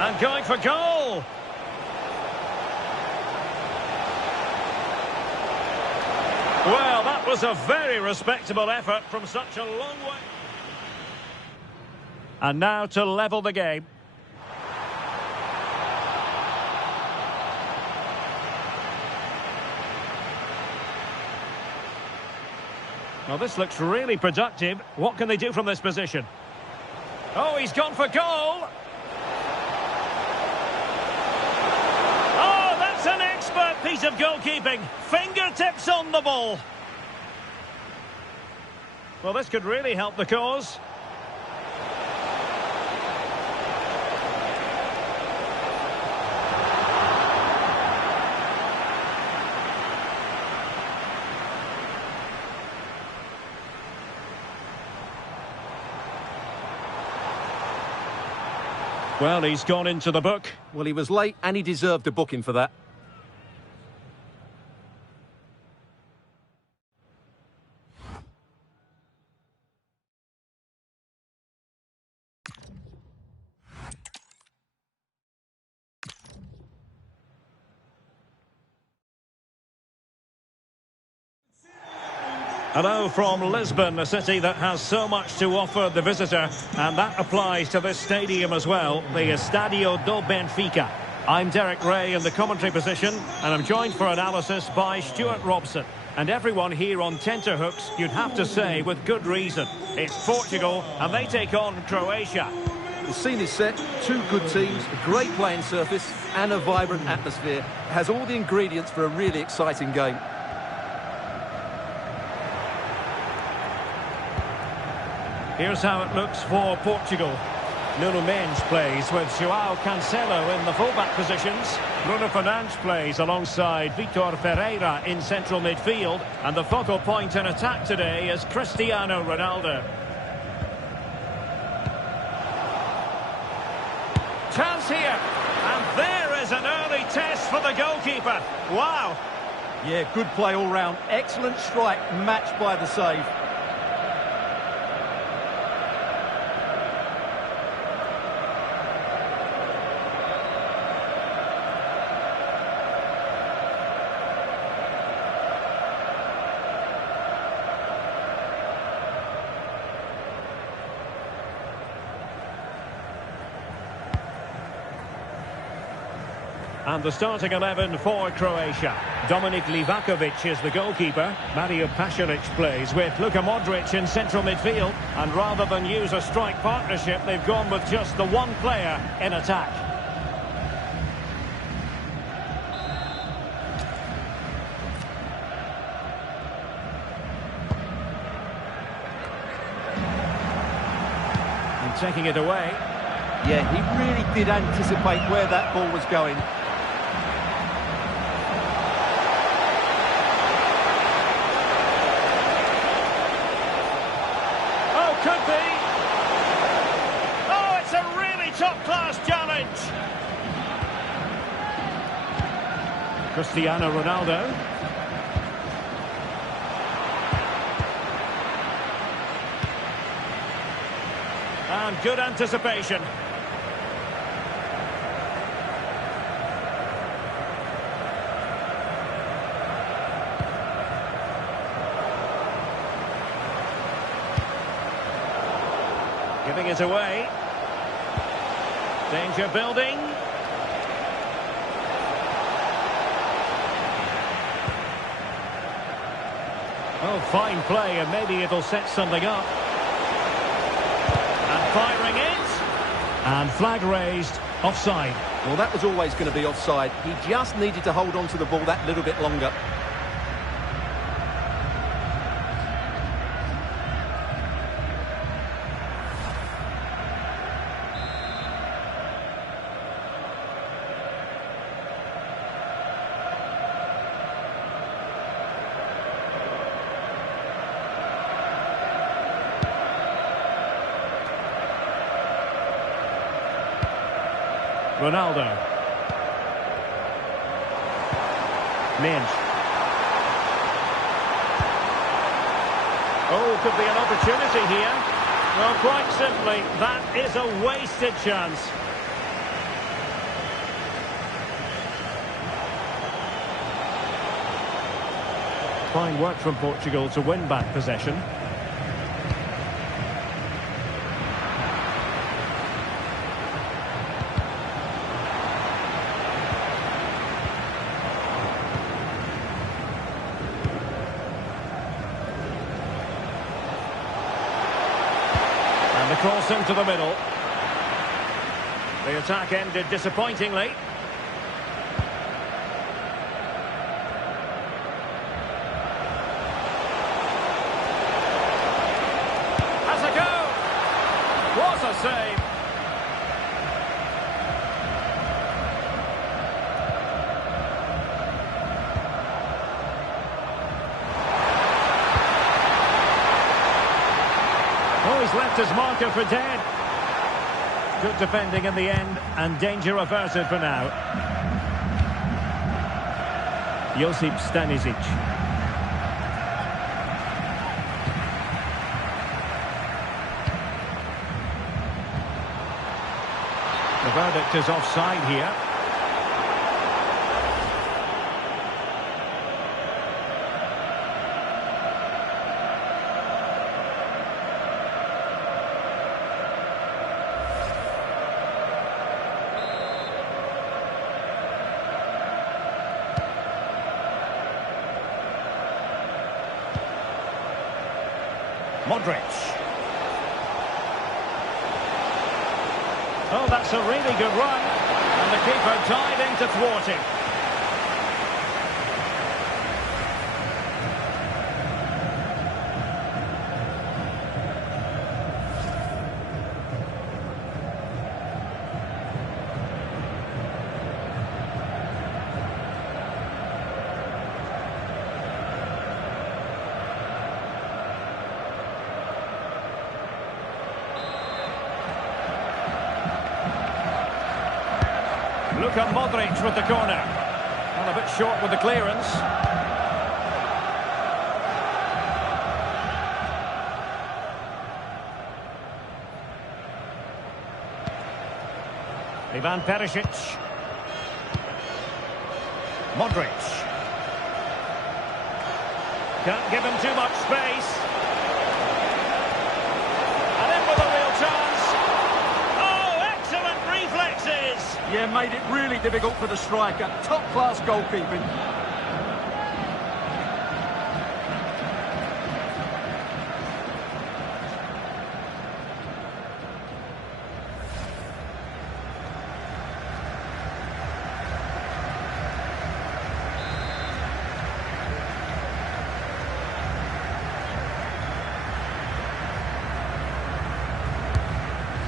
And going for goal. Well, that was a very respectable effort from such a long way. And now to level the game. Well, this looks really productive. What can they do from this position? Oh, he's gone for goal. Oh, that's an expert piece of goalkeeping. Fingertips on the ball. Well, this could really help the cause. Well, he's gone into the book. Well, he was late and he deserved a booking for that. Hello from Lisbon, a city that has so much to offer the visitor, and that applies to this stadium as well, the Estadio do Benfica. I'm Derek Ray in the commentary position, and I'm joined for analysis by Stuart Robson. And everyone here on tenterhooks, you'd have to say, with good reason. It's Portugal, and they take on Croatia. The scene is set, two good teams, a great playing surface, and a vibrant atmosphere. It has all the ingredients for a really exciting game. Here's how it looks for Portugal. Nuno Mendes plays with João Cancelo in the fullback positions. Bruno Fernandes plays alongside Vitor Ferreira in central midfield. And the focal point in attack today is Cristiano Ronaldo. Chance here. And there is an early test for the goalkeeper. Wow. Yeah, good play all round. Excellent strike, matched by the save. And the starting 11 for Croatia. Dominik Livakovic is the goalkeeper. Mario Pasalic plays with Luka Modric in central midfield. And rather than use a strike partnership, they've gone with just the one player in attack. And taking it away. Yeah, he really did anticipate where that ball was going. Could be. Oh, it's a really top-class challenge. Cristiano Ronaldo. And good anticipation. Giving it away. Danger building. Oh, fine play, and maybe it'll set something up. And firing it. And flag raised. Offside. Well, that was always going to be offside. He just needed to hold on to the ball that little bit longer. Ronaldo. Mendes. Oh, could be an opportunity here. Well, quite simply, that is a wasted chance. Fine work from Portugal to win back possession. The cross into the middle. The attack ended disappointingly. Has a go! What a save! Oh, he's left his marker for dead. Good defending in the end, and danger averted for now. Josip Stanisic. The verdict is offside here. Modric. Oh, that's a really good run. And the keeper diving to thwart him. Luka Modric with the corner. Well, a bit short with the clearance. Ivan Perisic. Modric. Can't give him too much space. And in with a real chance. Oh, excellent reflexes! Yeah, made it really difficult for the striker. Top-class goalkeeping.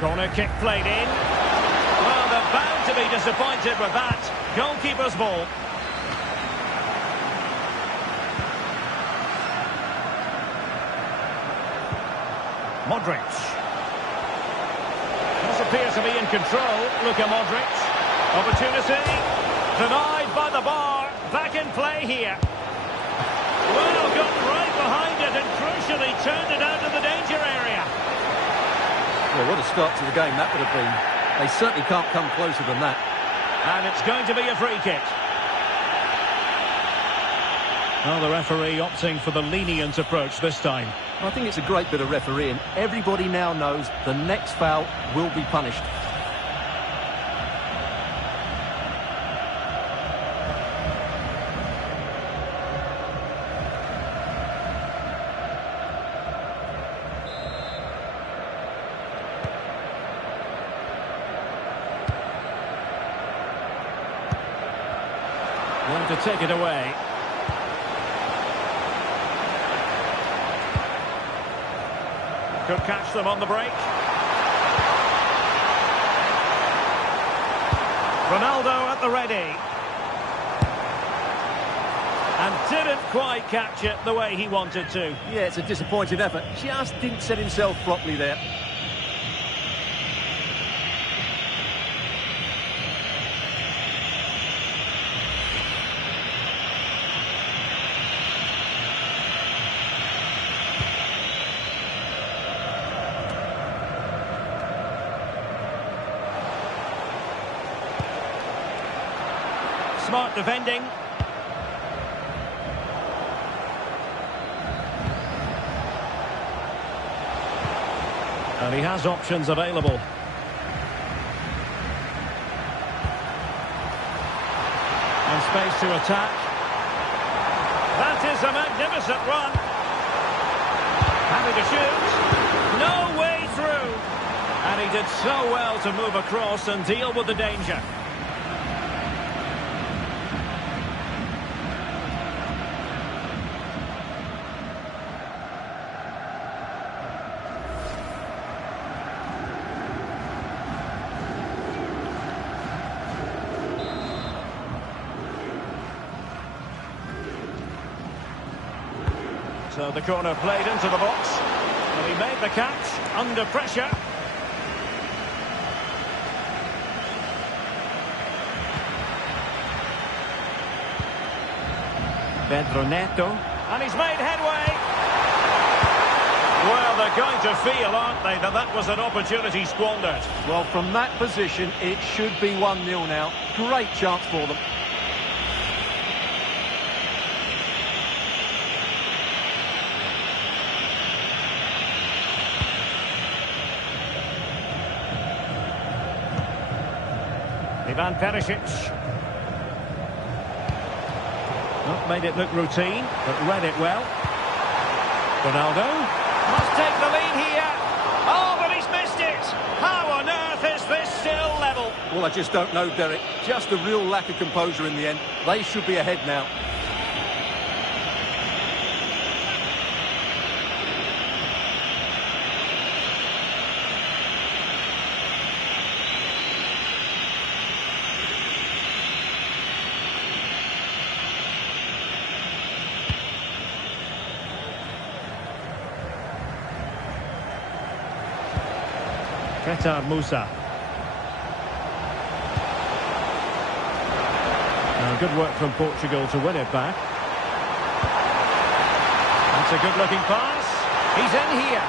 Corner kick played in. Well, they're bound to be disappointed with that. Goalkeeper's ball. Modric. This appears to be in control. Luka Modric. Opportunity. Denied by the bar. Back in play here. Well, got right behind it and crucially turned it out of the danger area. Well, what a start to the game that would have been. They certainly can't come closer than that. And it's going to be a free kick. Well, the referee opting for the lenient approach this time. I think it's a great bit of refereeing. Everybody now knows the next foul will be punished. Going to take it away. Could catch them on the break. Ronaldo at the ready. And didn't quite catch it the way he wanted to. Yeah, it's a disappointing effort. Just didn't set himself properly there. Smart defending. And he has options available. And space to attack. That is a magnificent run. Happy to shoot. No way through. And he did so well to move across and deal with the danger. So the corner played into the box. And he made the catch under pressure. Pedro Neto. And he's made headway. Well, they're going to feel, aren't they, that that was an opportunity squandered. Well, from that position, it should be 1-0 now. Great chance for them. Ivan Perisic. Not made it look routine, but read it well. Ronaldo must take the lead here. Oh, but he's missed it. How on earth is this still level? Well, I just don't know, Derek. Just a real lack of composure in the end. They should be ahead now. Musa. good work from Portugal to win it back. That's a good-looking pass. He's in here.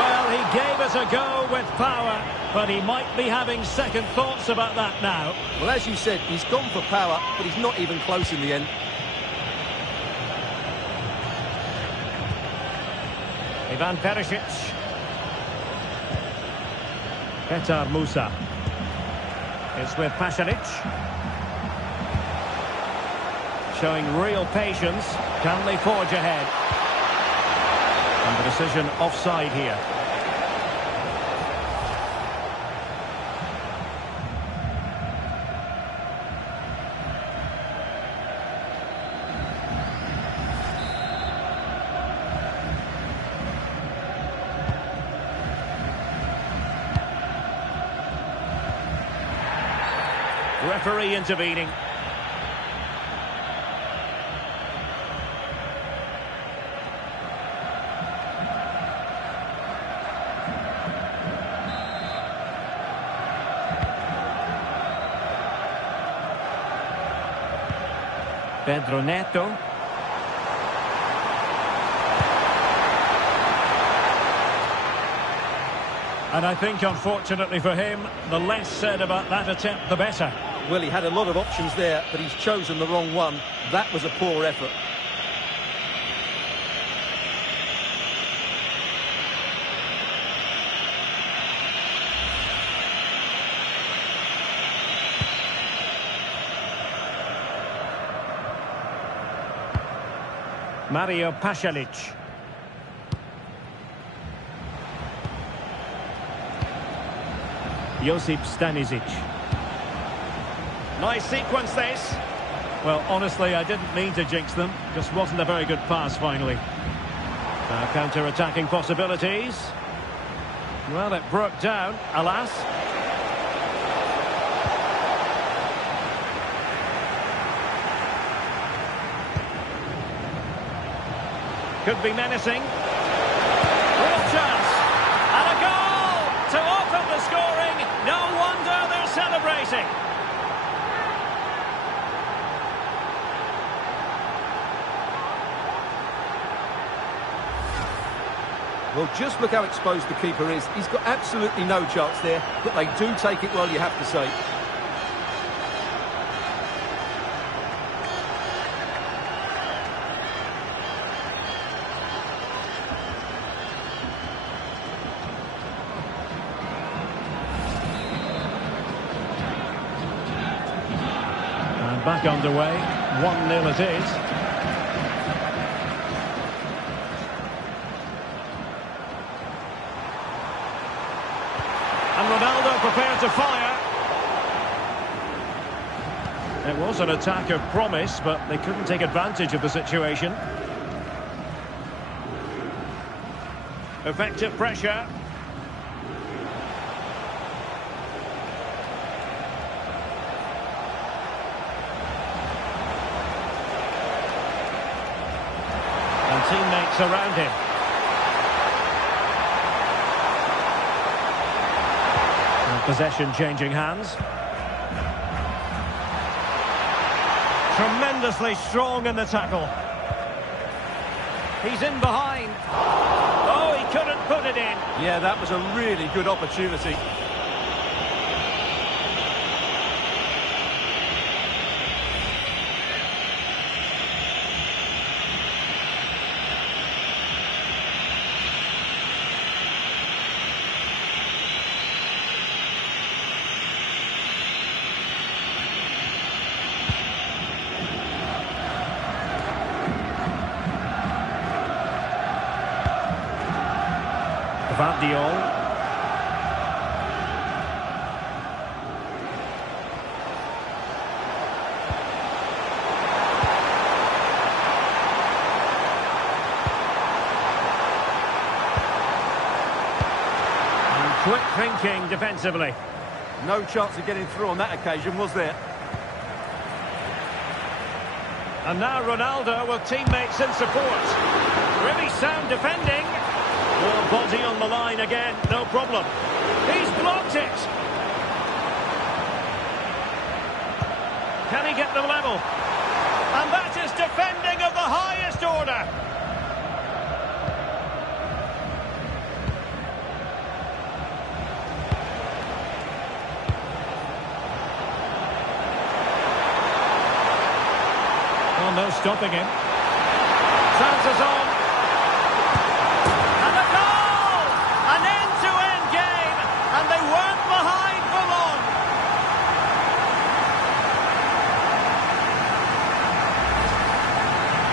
Well, he gave us a go with power, but he might be having second thoughts about that now. Well, as you said, he's gone for power, but he's not even close in the end. Ivan Perisic. Petar Musa. It's with Pasalic. Showing real patience. Can they forge ahead? And the decision offside here. Referee intervening. Pedro Neto. And I think, unfortunately for him, the less said about that attempt, the better. Well, he had a lot of options there, but he's chosen the wrong one. That was a poor effort. Mario Pasalic. Josip Stanisic. Nice sequence this. Well, honestly, I didn't mean to jinx them. Just wasn't a very good pass finally. Now counter-attacking possibilities. Well, it broke down, alas. Could be menacing. Real chance. And a goal to open the scoring. No wonder they're celebrating. Well, just look how exposed the keeper is. He's got absolutely no chance there, but they do take it well, you have to say. And back underway. 1-0 it is. And Ronaldo prepared to fire. It was an attack of promise, but they couldn't take advantage of the situation. Effective pressure. And teammates around him. Possession changing hands. Tremendously strong in the tackle. He's in behind. Oh, he couldn't put it in. Yeah, that was a really good opportunity. Vardiol. And quick thinking defensively. No chance of getting through on that occasion, was there? And now Ronaldo with teammates in support. Really sound defending. More body on the line again, no problem. He's blocked it. Can he get them level? And that is defending of the highest order. Well, no stopping him. Chances on. And a goal! An end-to-end game, and they weren't behind for long.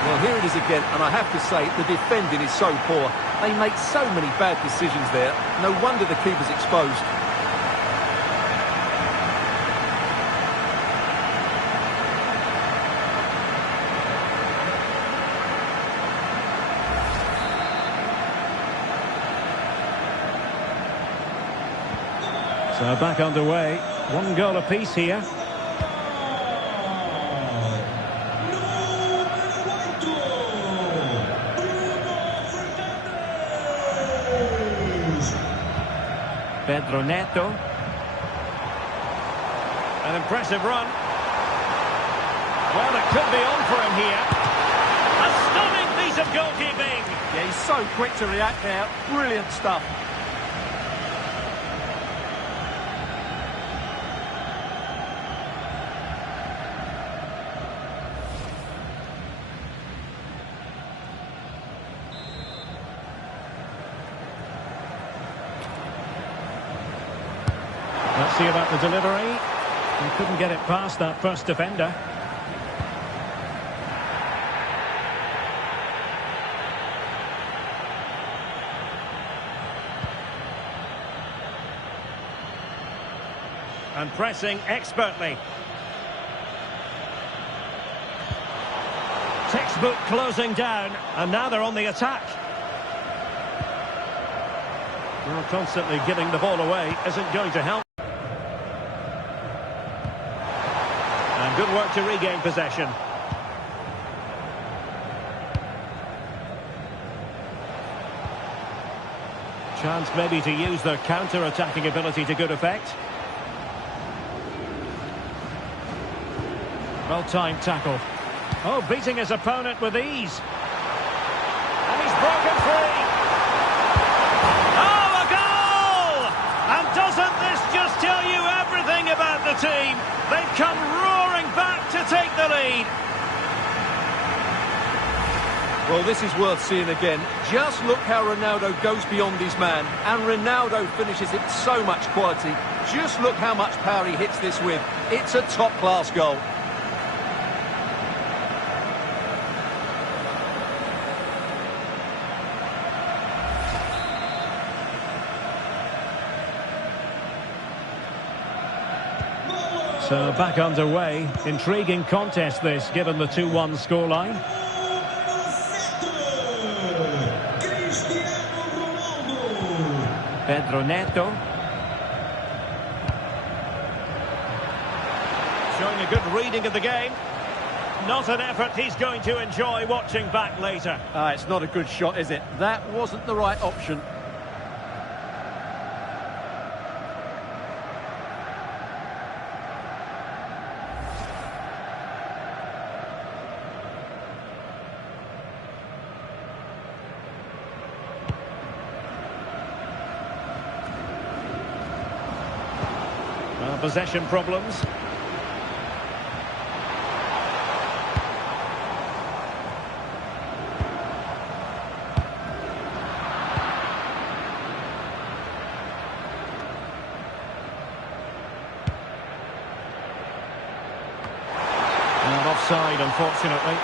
Well, here it is again, and I have to say, the defending is so poor. They make so many bad decisions there. No wonder the keeper's exposed. So back underway. 1 goal apiece here. Pedro Neto. An impressive run. Well, it could be on for him here. A stunning piece of goalkeeping. Yeah, he's so quick to react there. Brilliant stuff. Let's see about the delivery. He couldn't get it past that first defender. And pressing expertly. Textbook closing down, and now they're on the attack. Well, constantly giving the ball away isn't going to help. And good work to regain possession. Chance maybe to use their counter-attacking ability to good effect. Well-timed tackle. Oh, beating his opponent with ease. And he's broken free. Oh, a goal! And doesn't this just tell you everything about the team? They've come roaring back to take the lead. Well, this is worth seeing again. Just look how Ronaldo goes beyond his man. And Ronaldo finishes it so much quality. Just look how much power he hits this with. It's a top-class goal. So back underway. Intriguing contest this, given the 2-1 scoreline. Pedro Neto. Showing a good reading of the game. Not an effort he's going to enjoy watching back later. It's not a good shot, is it? That wasn't the right option. Possession problems. And offside, unfortunately.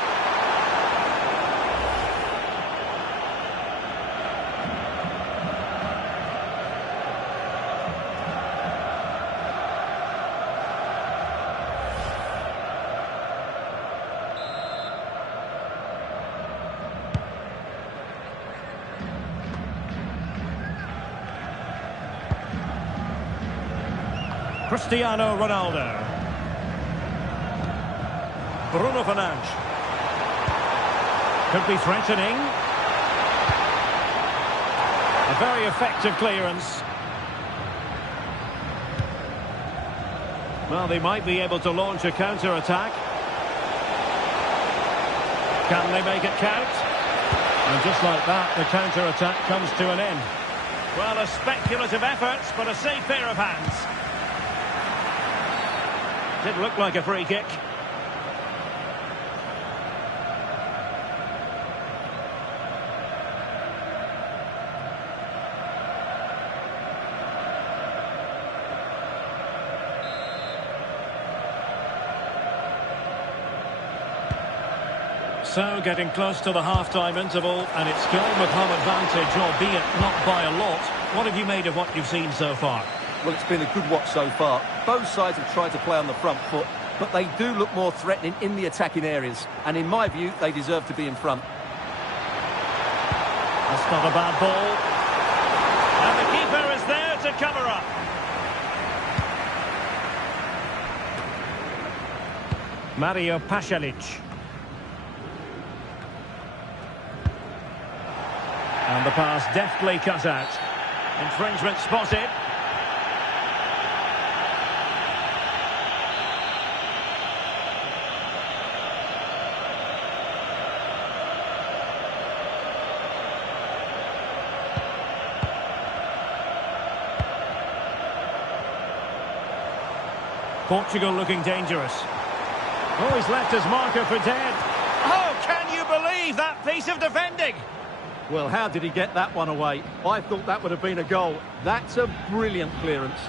Cristiano Ronaldo. Bruno Fernandes. Could be threatening. A very effective clearance. Well, they might be able to launch a counter-attack. Can they make it count? And just like that, the counter-attack comes to an end. Well, a speculative effort, but a safe pair of hands. Did look like a free kick. So, getting close to the half-time interval, and it's going with home advantage, albeit not by a lot. What have you made of what you've seen so far? Well, it's been a good watch so far. Both sides have tried to play on the front foot, but they do look more threatening in the attacking areas. And in my view, they deserve to be in front. That's not a bad ball. And the keeper is there to cover up. Mario Pasalic. And the pass deftly cut out. Infringement spotted. Portugal looking dangerous. Oh, he's left his marker for dead. Oh, can you believe that piece of defending? Well, how did he get that one away? I thought that would have been a goal. That's a brilliant clearance.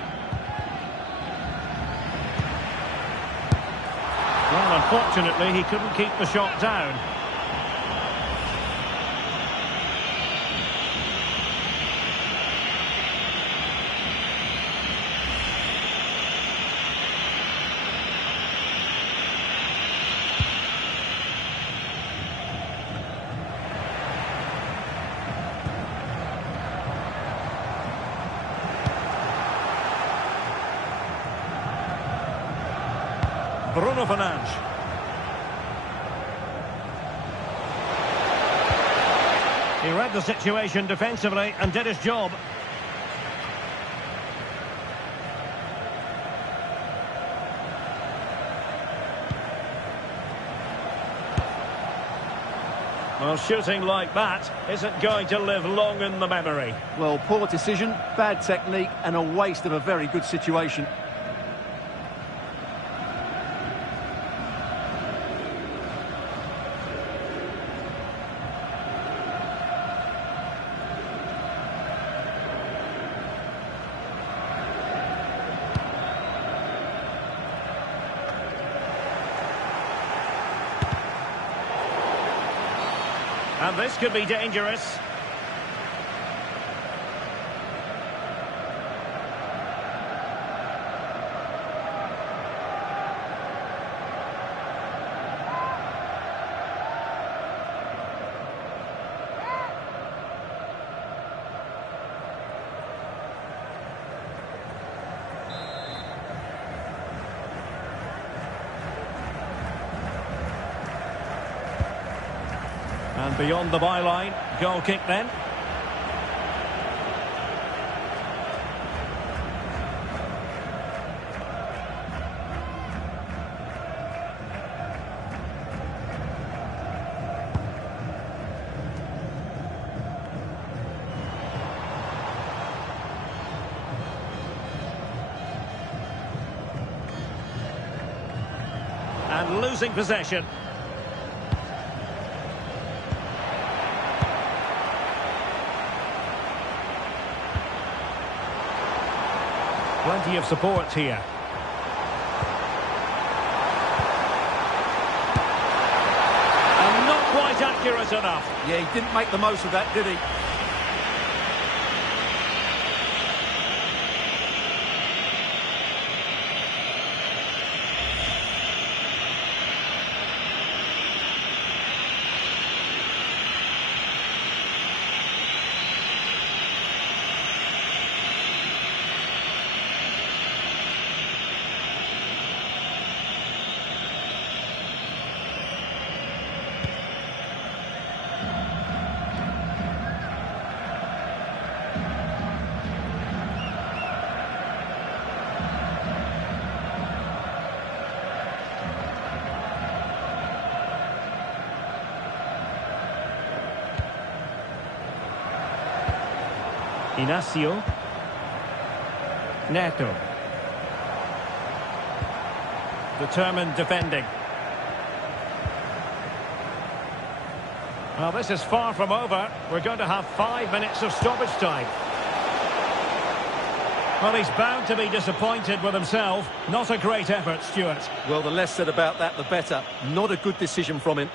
Well, unfortunately, he couldn't keep the shot down. Bruno Fernandes. He read the situation defensively and did his job. Well, shooting like that isn't going to live long in the memory. Well, poor decision, bad technique, and a waste of a very good situation. And this could be dangerous. And beyond the byline, goal kick then. And losing possession. Plenty of support here. And not quite accurate enough. Yeah, he didn't make the most of that, did he? Inacio. Neto. Determined defending. Well, this is far from over. We're going to have 5 minutes of stoppage time. Well, he's bound to be disappointed with himself. Not a great effort, Stuart. Well, the less said about that, the better. Not a good decision from him.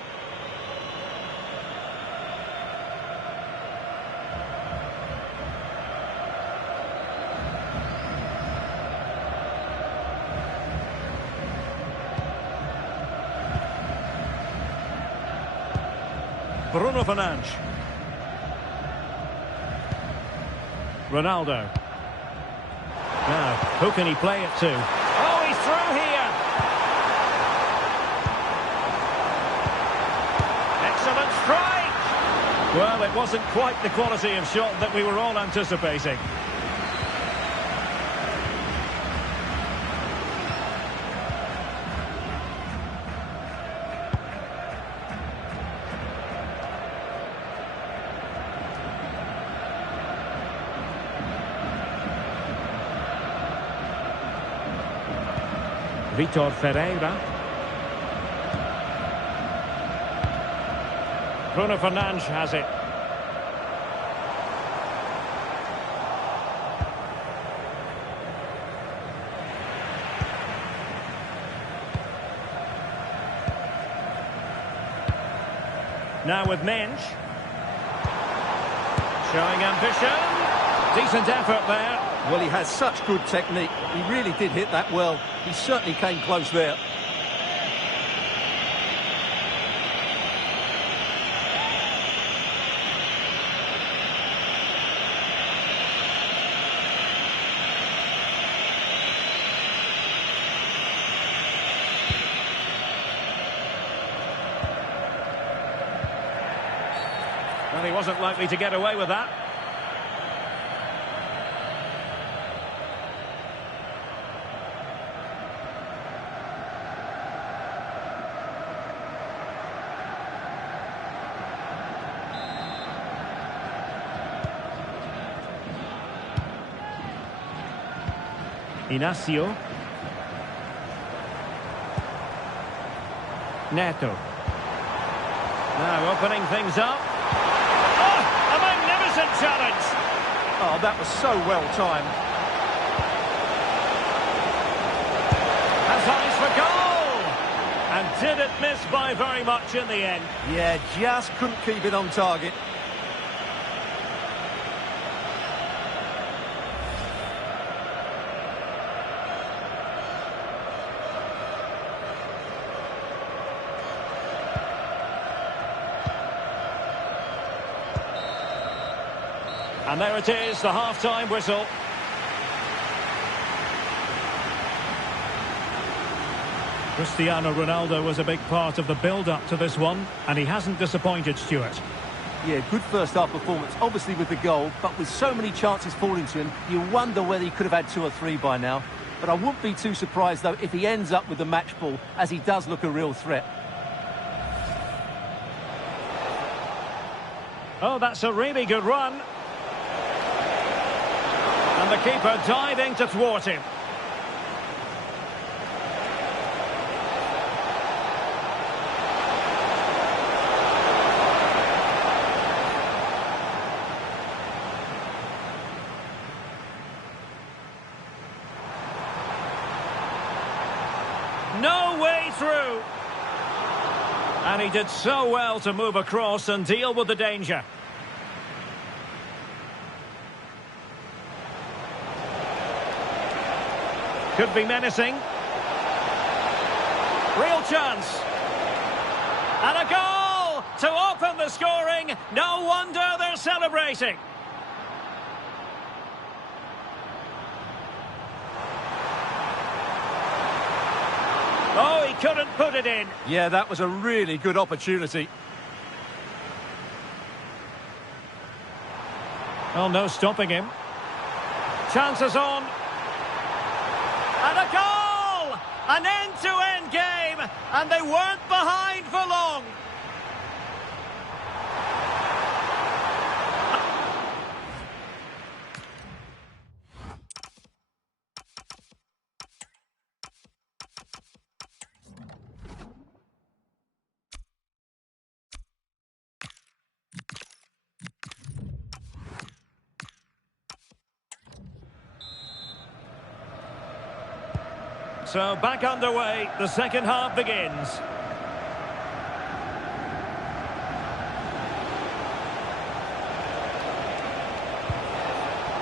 Bruno Fernandes. Ronaldo. Now, who can he play it to? Oh, he's through here! Excellent strike! Well, it wasn't quite the quality of shot that we were all anticipating. Vitor Ferreira. Bruno Fernandes has it. Now with Mensch. Showing ambition. Decent effort there. Well, he has such good technique. He really did hit that well. He certainly came close there. Well, he wasn't likely to get away with that. Inacio. Neto. Now opening things up. Oh, a magnificent challenge. Oh, that was so well timed. Has eyes for goal. And didn't miss by very much in the end. Yeah, just couldn't keep it on target. And there it is, the half-time whistle. Cristiano Ronaldo was a big part of the build-up to this one, and he hasn't disappointed, Stuart. Yeah, good first-half performance, obviously with the goal, but with so many chances falling to him, you wonder whether he could have had 2 or 3 by now. But I wouldn't be too surprised, though, if he ends up with the match ball, as he does look a real threat. Oh, that's a really good run. And the keeper diving to thwart him. No way through. And he did so well to move across and deal with the danger. Could be menacing. Real chance. And a goal to open the scoring. No wonder they're celebrating. Oh, he couldn't put it in. Yeah, that was a really good opportunity. Well, no stopping him. Chances on. And a goal! An end-to-end game, and they weren't behind for long. So back underway, the second half begins.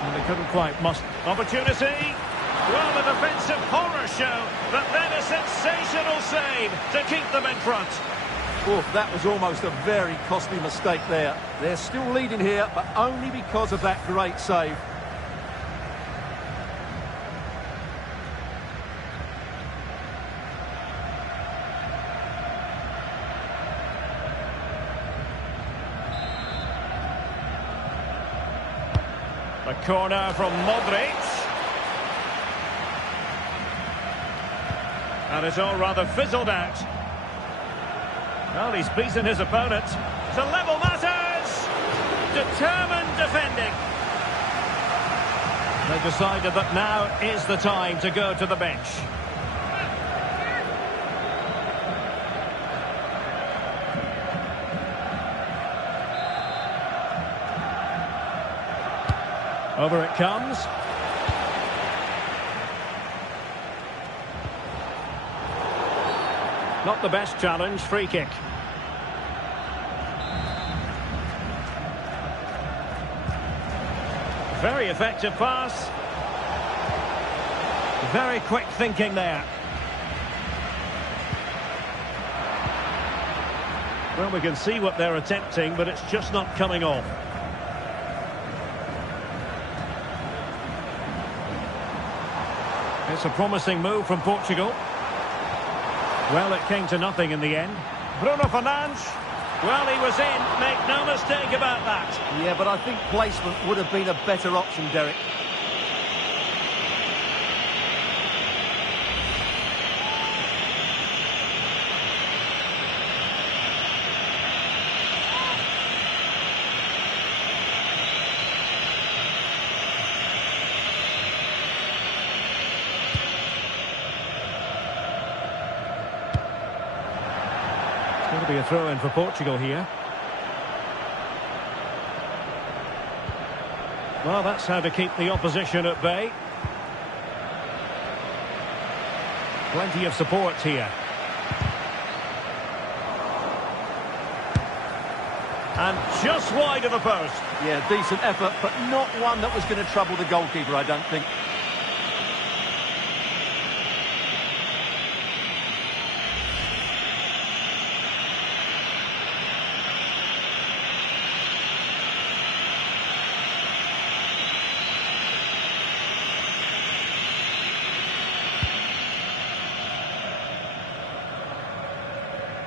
And they couldn't quite muster. Opportunity! Well, a defensive horror show, but then a sensational save to keep them in front. Oh, that was almost a very costly mistake there. They're still leading here, but only because of that great save. The corner from Modric. And it's all rather fizzled out. Well, he's beaten his opponent. To level matters! Determined defending. They decided that now is the time to go to the bench. Over it comes. Not the best challenge, free kick. Very effective pass. Very quick thinking there. Well, we can see what they're attempting, but it's just not coming off. It's a promising move from Portugal. Well, it came to nothing in the end. Bruno Fernandes. Well, he was in. Make no mistake about that. Yeah, but I think placement would have been a better option, Derek. Going to be a throw-in for Portugal here. Well, that's how to keep the opposition at bay. Plenty of support here. And just wide of the post. Yeah, decent effort, but not one that was going to trouble the goalkeeper, I don't think.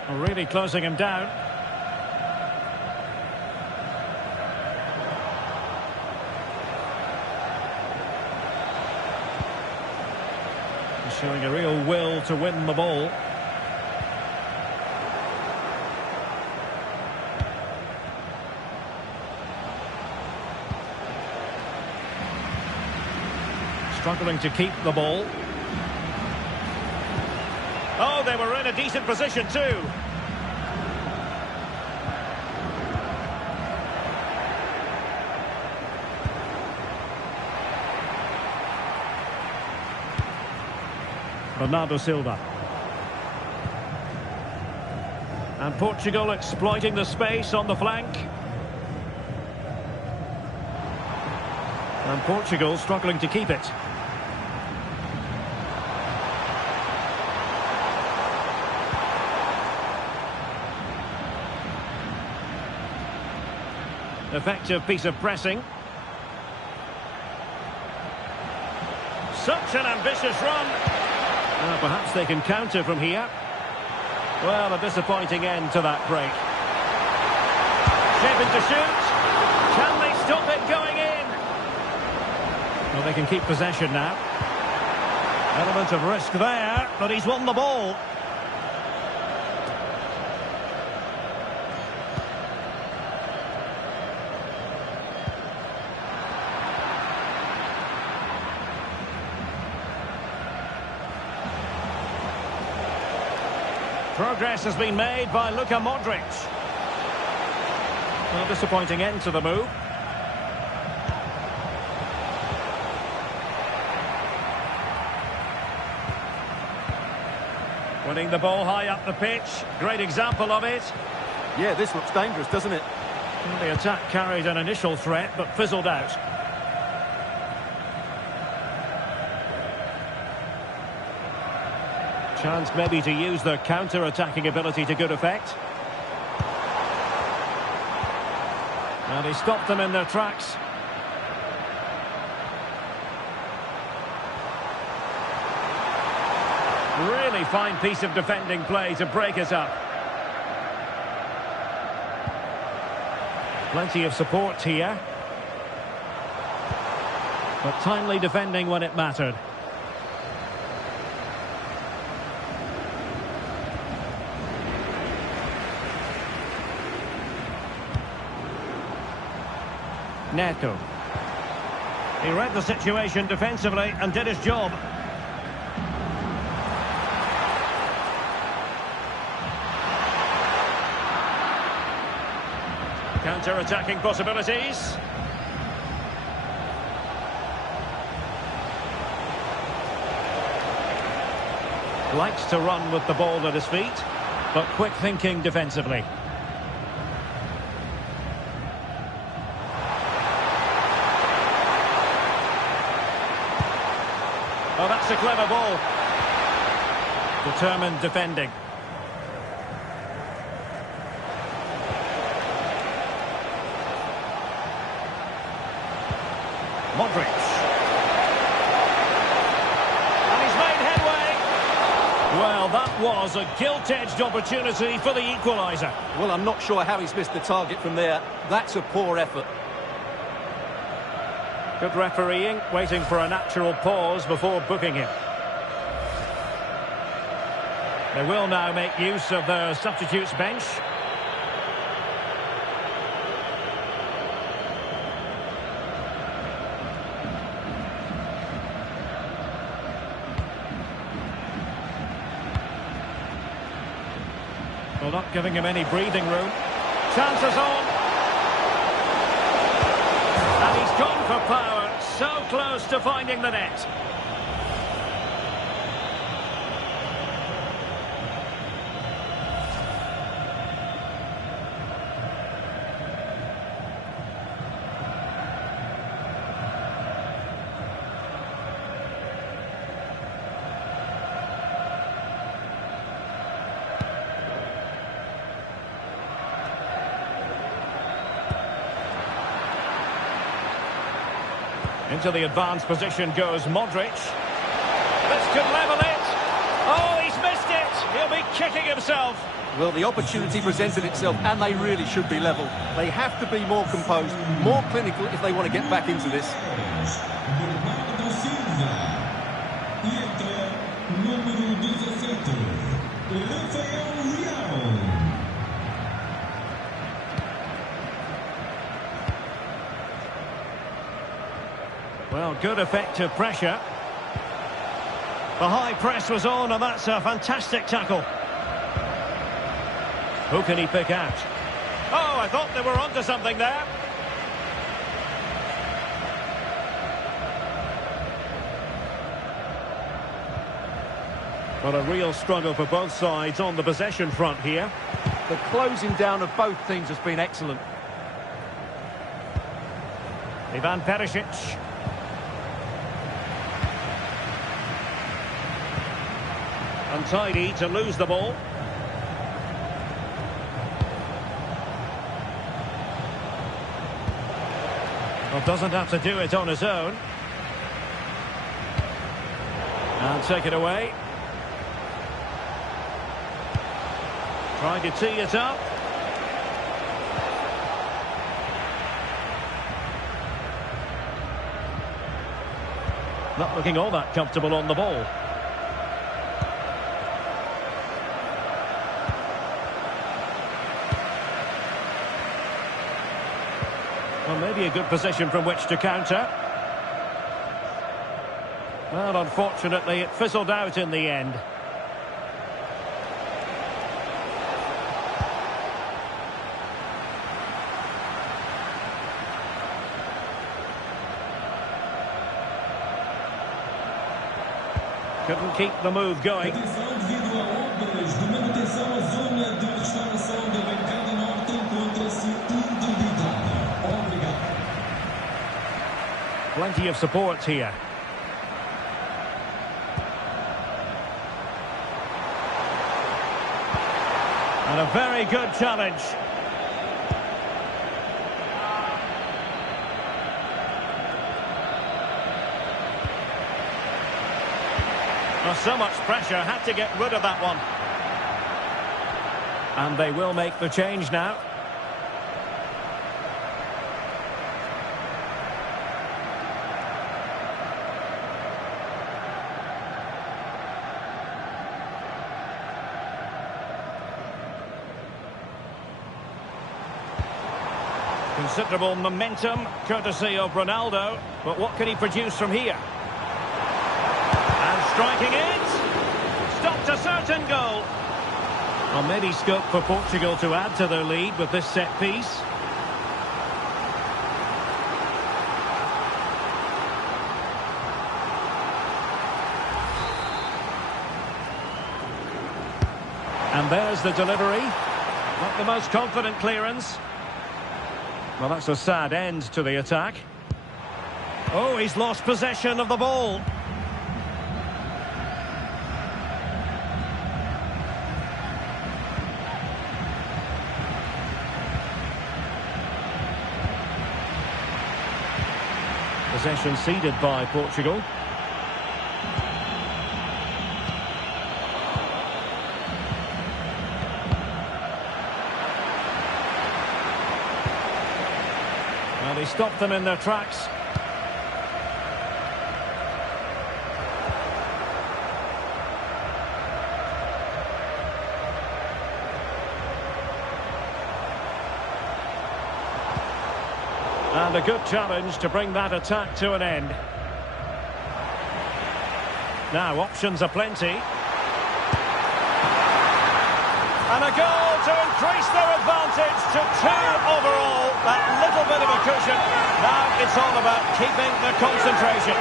Really closing him down. He's showing a real will to win the ball. Struggling to keep the ball. Oh, they were in a decent position too. Bernardo Silva. And Portugal exploiting the space on the flank. And Portugal struggling to keep it. Effective piece of pressing. Such an ambitious run. Well, perhaps they can counter from here. Well, a disappointing end to that break. Shaping to shoot. Can they stop it going in? Well, they can keep possession now. Element of risk there, but he's won the ball. Progress has been made by Luka Modric. Well, disappointing end to the move. Winning the ball high up the pitch. Great example of it. Yeah, this looks dangerous, doesn't it? Well, the attack carried an initial threat, but fizzled out. Chance maybe to use their counter-attacking ability to good effect. And he stopped them in their tracks. Really fine piece of defending play to break it up. Plenty of support here. But timely defending when it mattered. Neto. He read the situation defensively and did his job. Counter-attacking possibilities. Likes to run with the ball at his feet, but quick thinking defensively. Oh, that's a clever ball. Determined defending. Modric. And he's made headway. Well, that was a gilt-edged opportunity for the equaliser. Well, I'm not sure how he's missed the target from there. That's a poor effort. Good refereeing, waiting for a natural pause before booking him. They will now make use of their substitutes bench. Well, not giving him any breathing room. Chances on. And he's gone for power. So close to finding the net. Into the advanced position goes Modric. This could level it. Oh, he's missed it. He'll be kicking himself. Well, the opportunity presented itself, and they really should be level. They have to be more composed, more clinical if they want to get back into this. Well, good effective pressure. The high press was on, and that's a fantastic tackle. Who can he pick out? Oh, I thought they were onto something there. Well, a real struggle for both sides on the possession front here. The closing down of both teams has been excellent. Ivan Perisic. Untidy to lose the ball. Well, doesn't have to do it on his own. And take it away. Trying to tee it up. Not looking all that comfortable on the ball. Well, maybe a good position from which to counter. Well, unfortunately, it fizzled out in the end. Couldn't keep the move going. de manutenção, a zona de restauração da bancada norte encontra-se interditada. Obrigado. Plenty of support here. And a very good challenge. Well, so much pressure, had to get rid of that one. And they will make the change now. Considerable momentum, courtesy of Ronaldo. But what can he produce from here? And striking it. Stopped a certain goal. Well, maybe scope for Portugal to add to their lead with this set piece. And there's the delivery. Not the most confident clearance. Well, that's a sad end to the attack. Oh, he's lost possession of the ball. Possession ceded by Portugal. Well, he stopped them in their tracks. And a good challenge to bring that attack to an end. Now, options are plenty. And a goal to increase their advantage to 2 overall. That little bit of a cushion. Now it's all about keeping the concentration.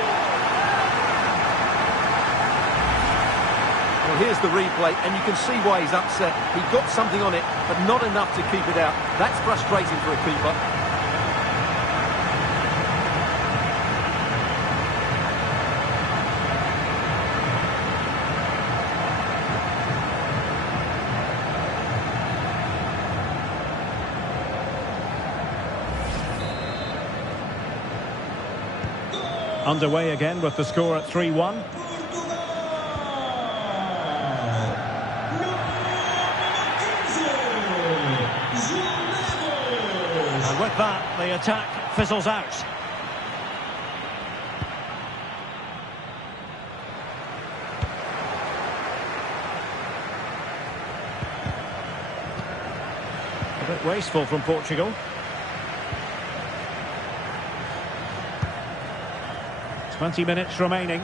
Well, here's the replay, and you can see why he's upset. He got something on it, but not enough to keep it out. That's frustrating for a keeper. Underway again with the score at 3-1. And with that, the attack fizzles out. A bit wasteful from Portugal. 20 minutes remaining.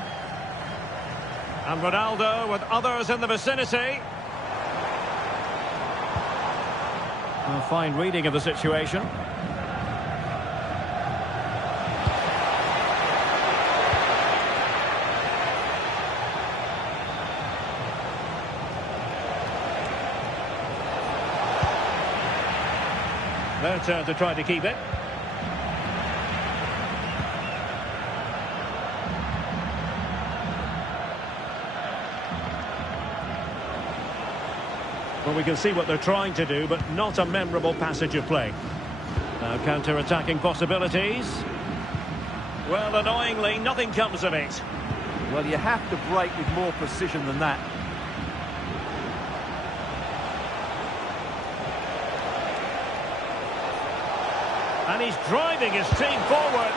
And Ronaldo with others in the vicinity. A fine reading of the situation. Their turn to try to keep it. Well, we can see what they're trying to do, but not a memorable passage of play. Now counter-attacking possibilities. Well, annoyingly, nothing comes of it. Well, you have to break with more precision than that. And he's driving his team forward.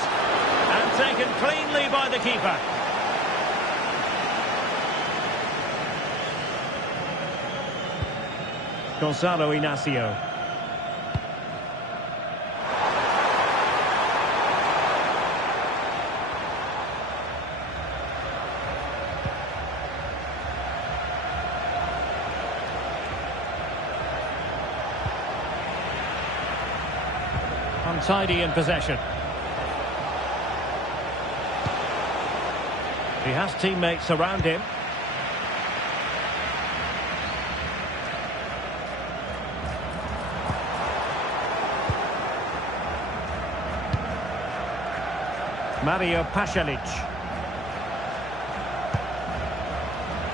And taken cleanly by the keeper. Gonzalo Inacio. Untidy in possession. He has teammates around him. Mario Pasalic.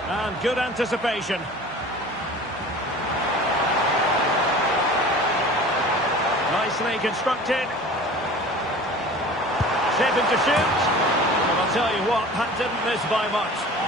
And good anticipation. Nicely constructed. Shaping to shoot. And I'll tell you what, that didn't miss by much.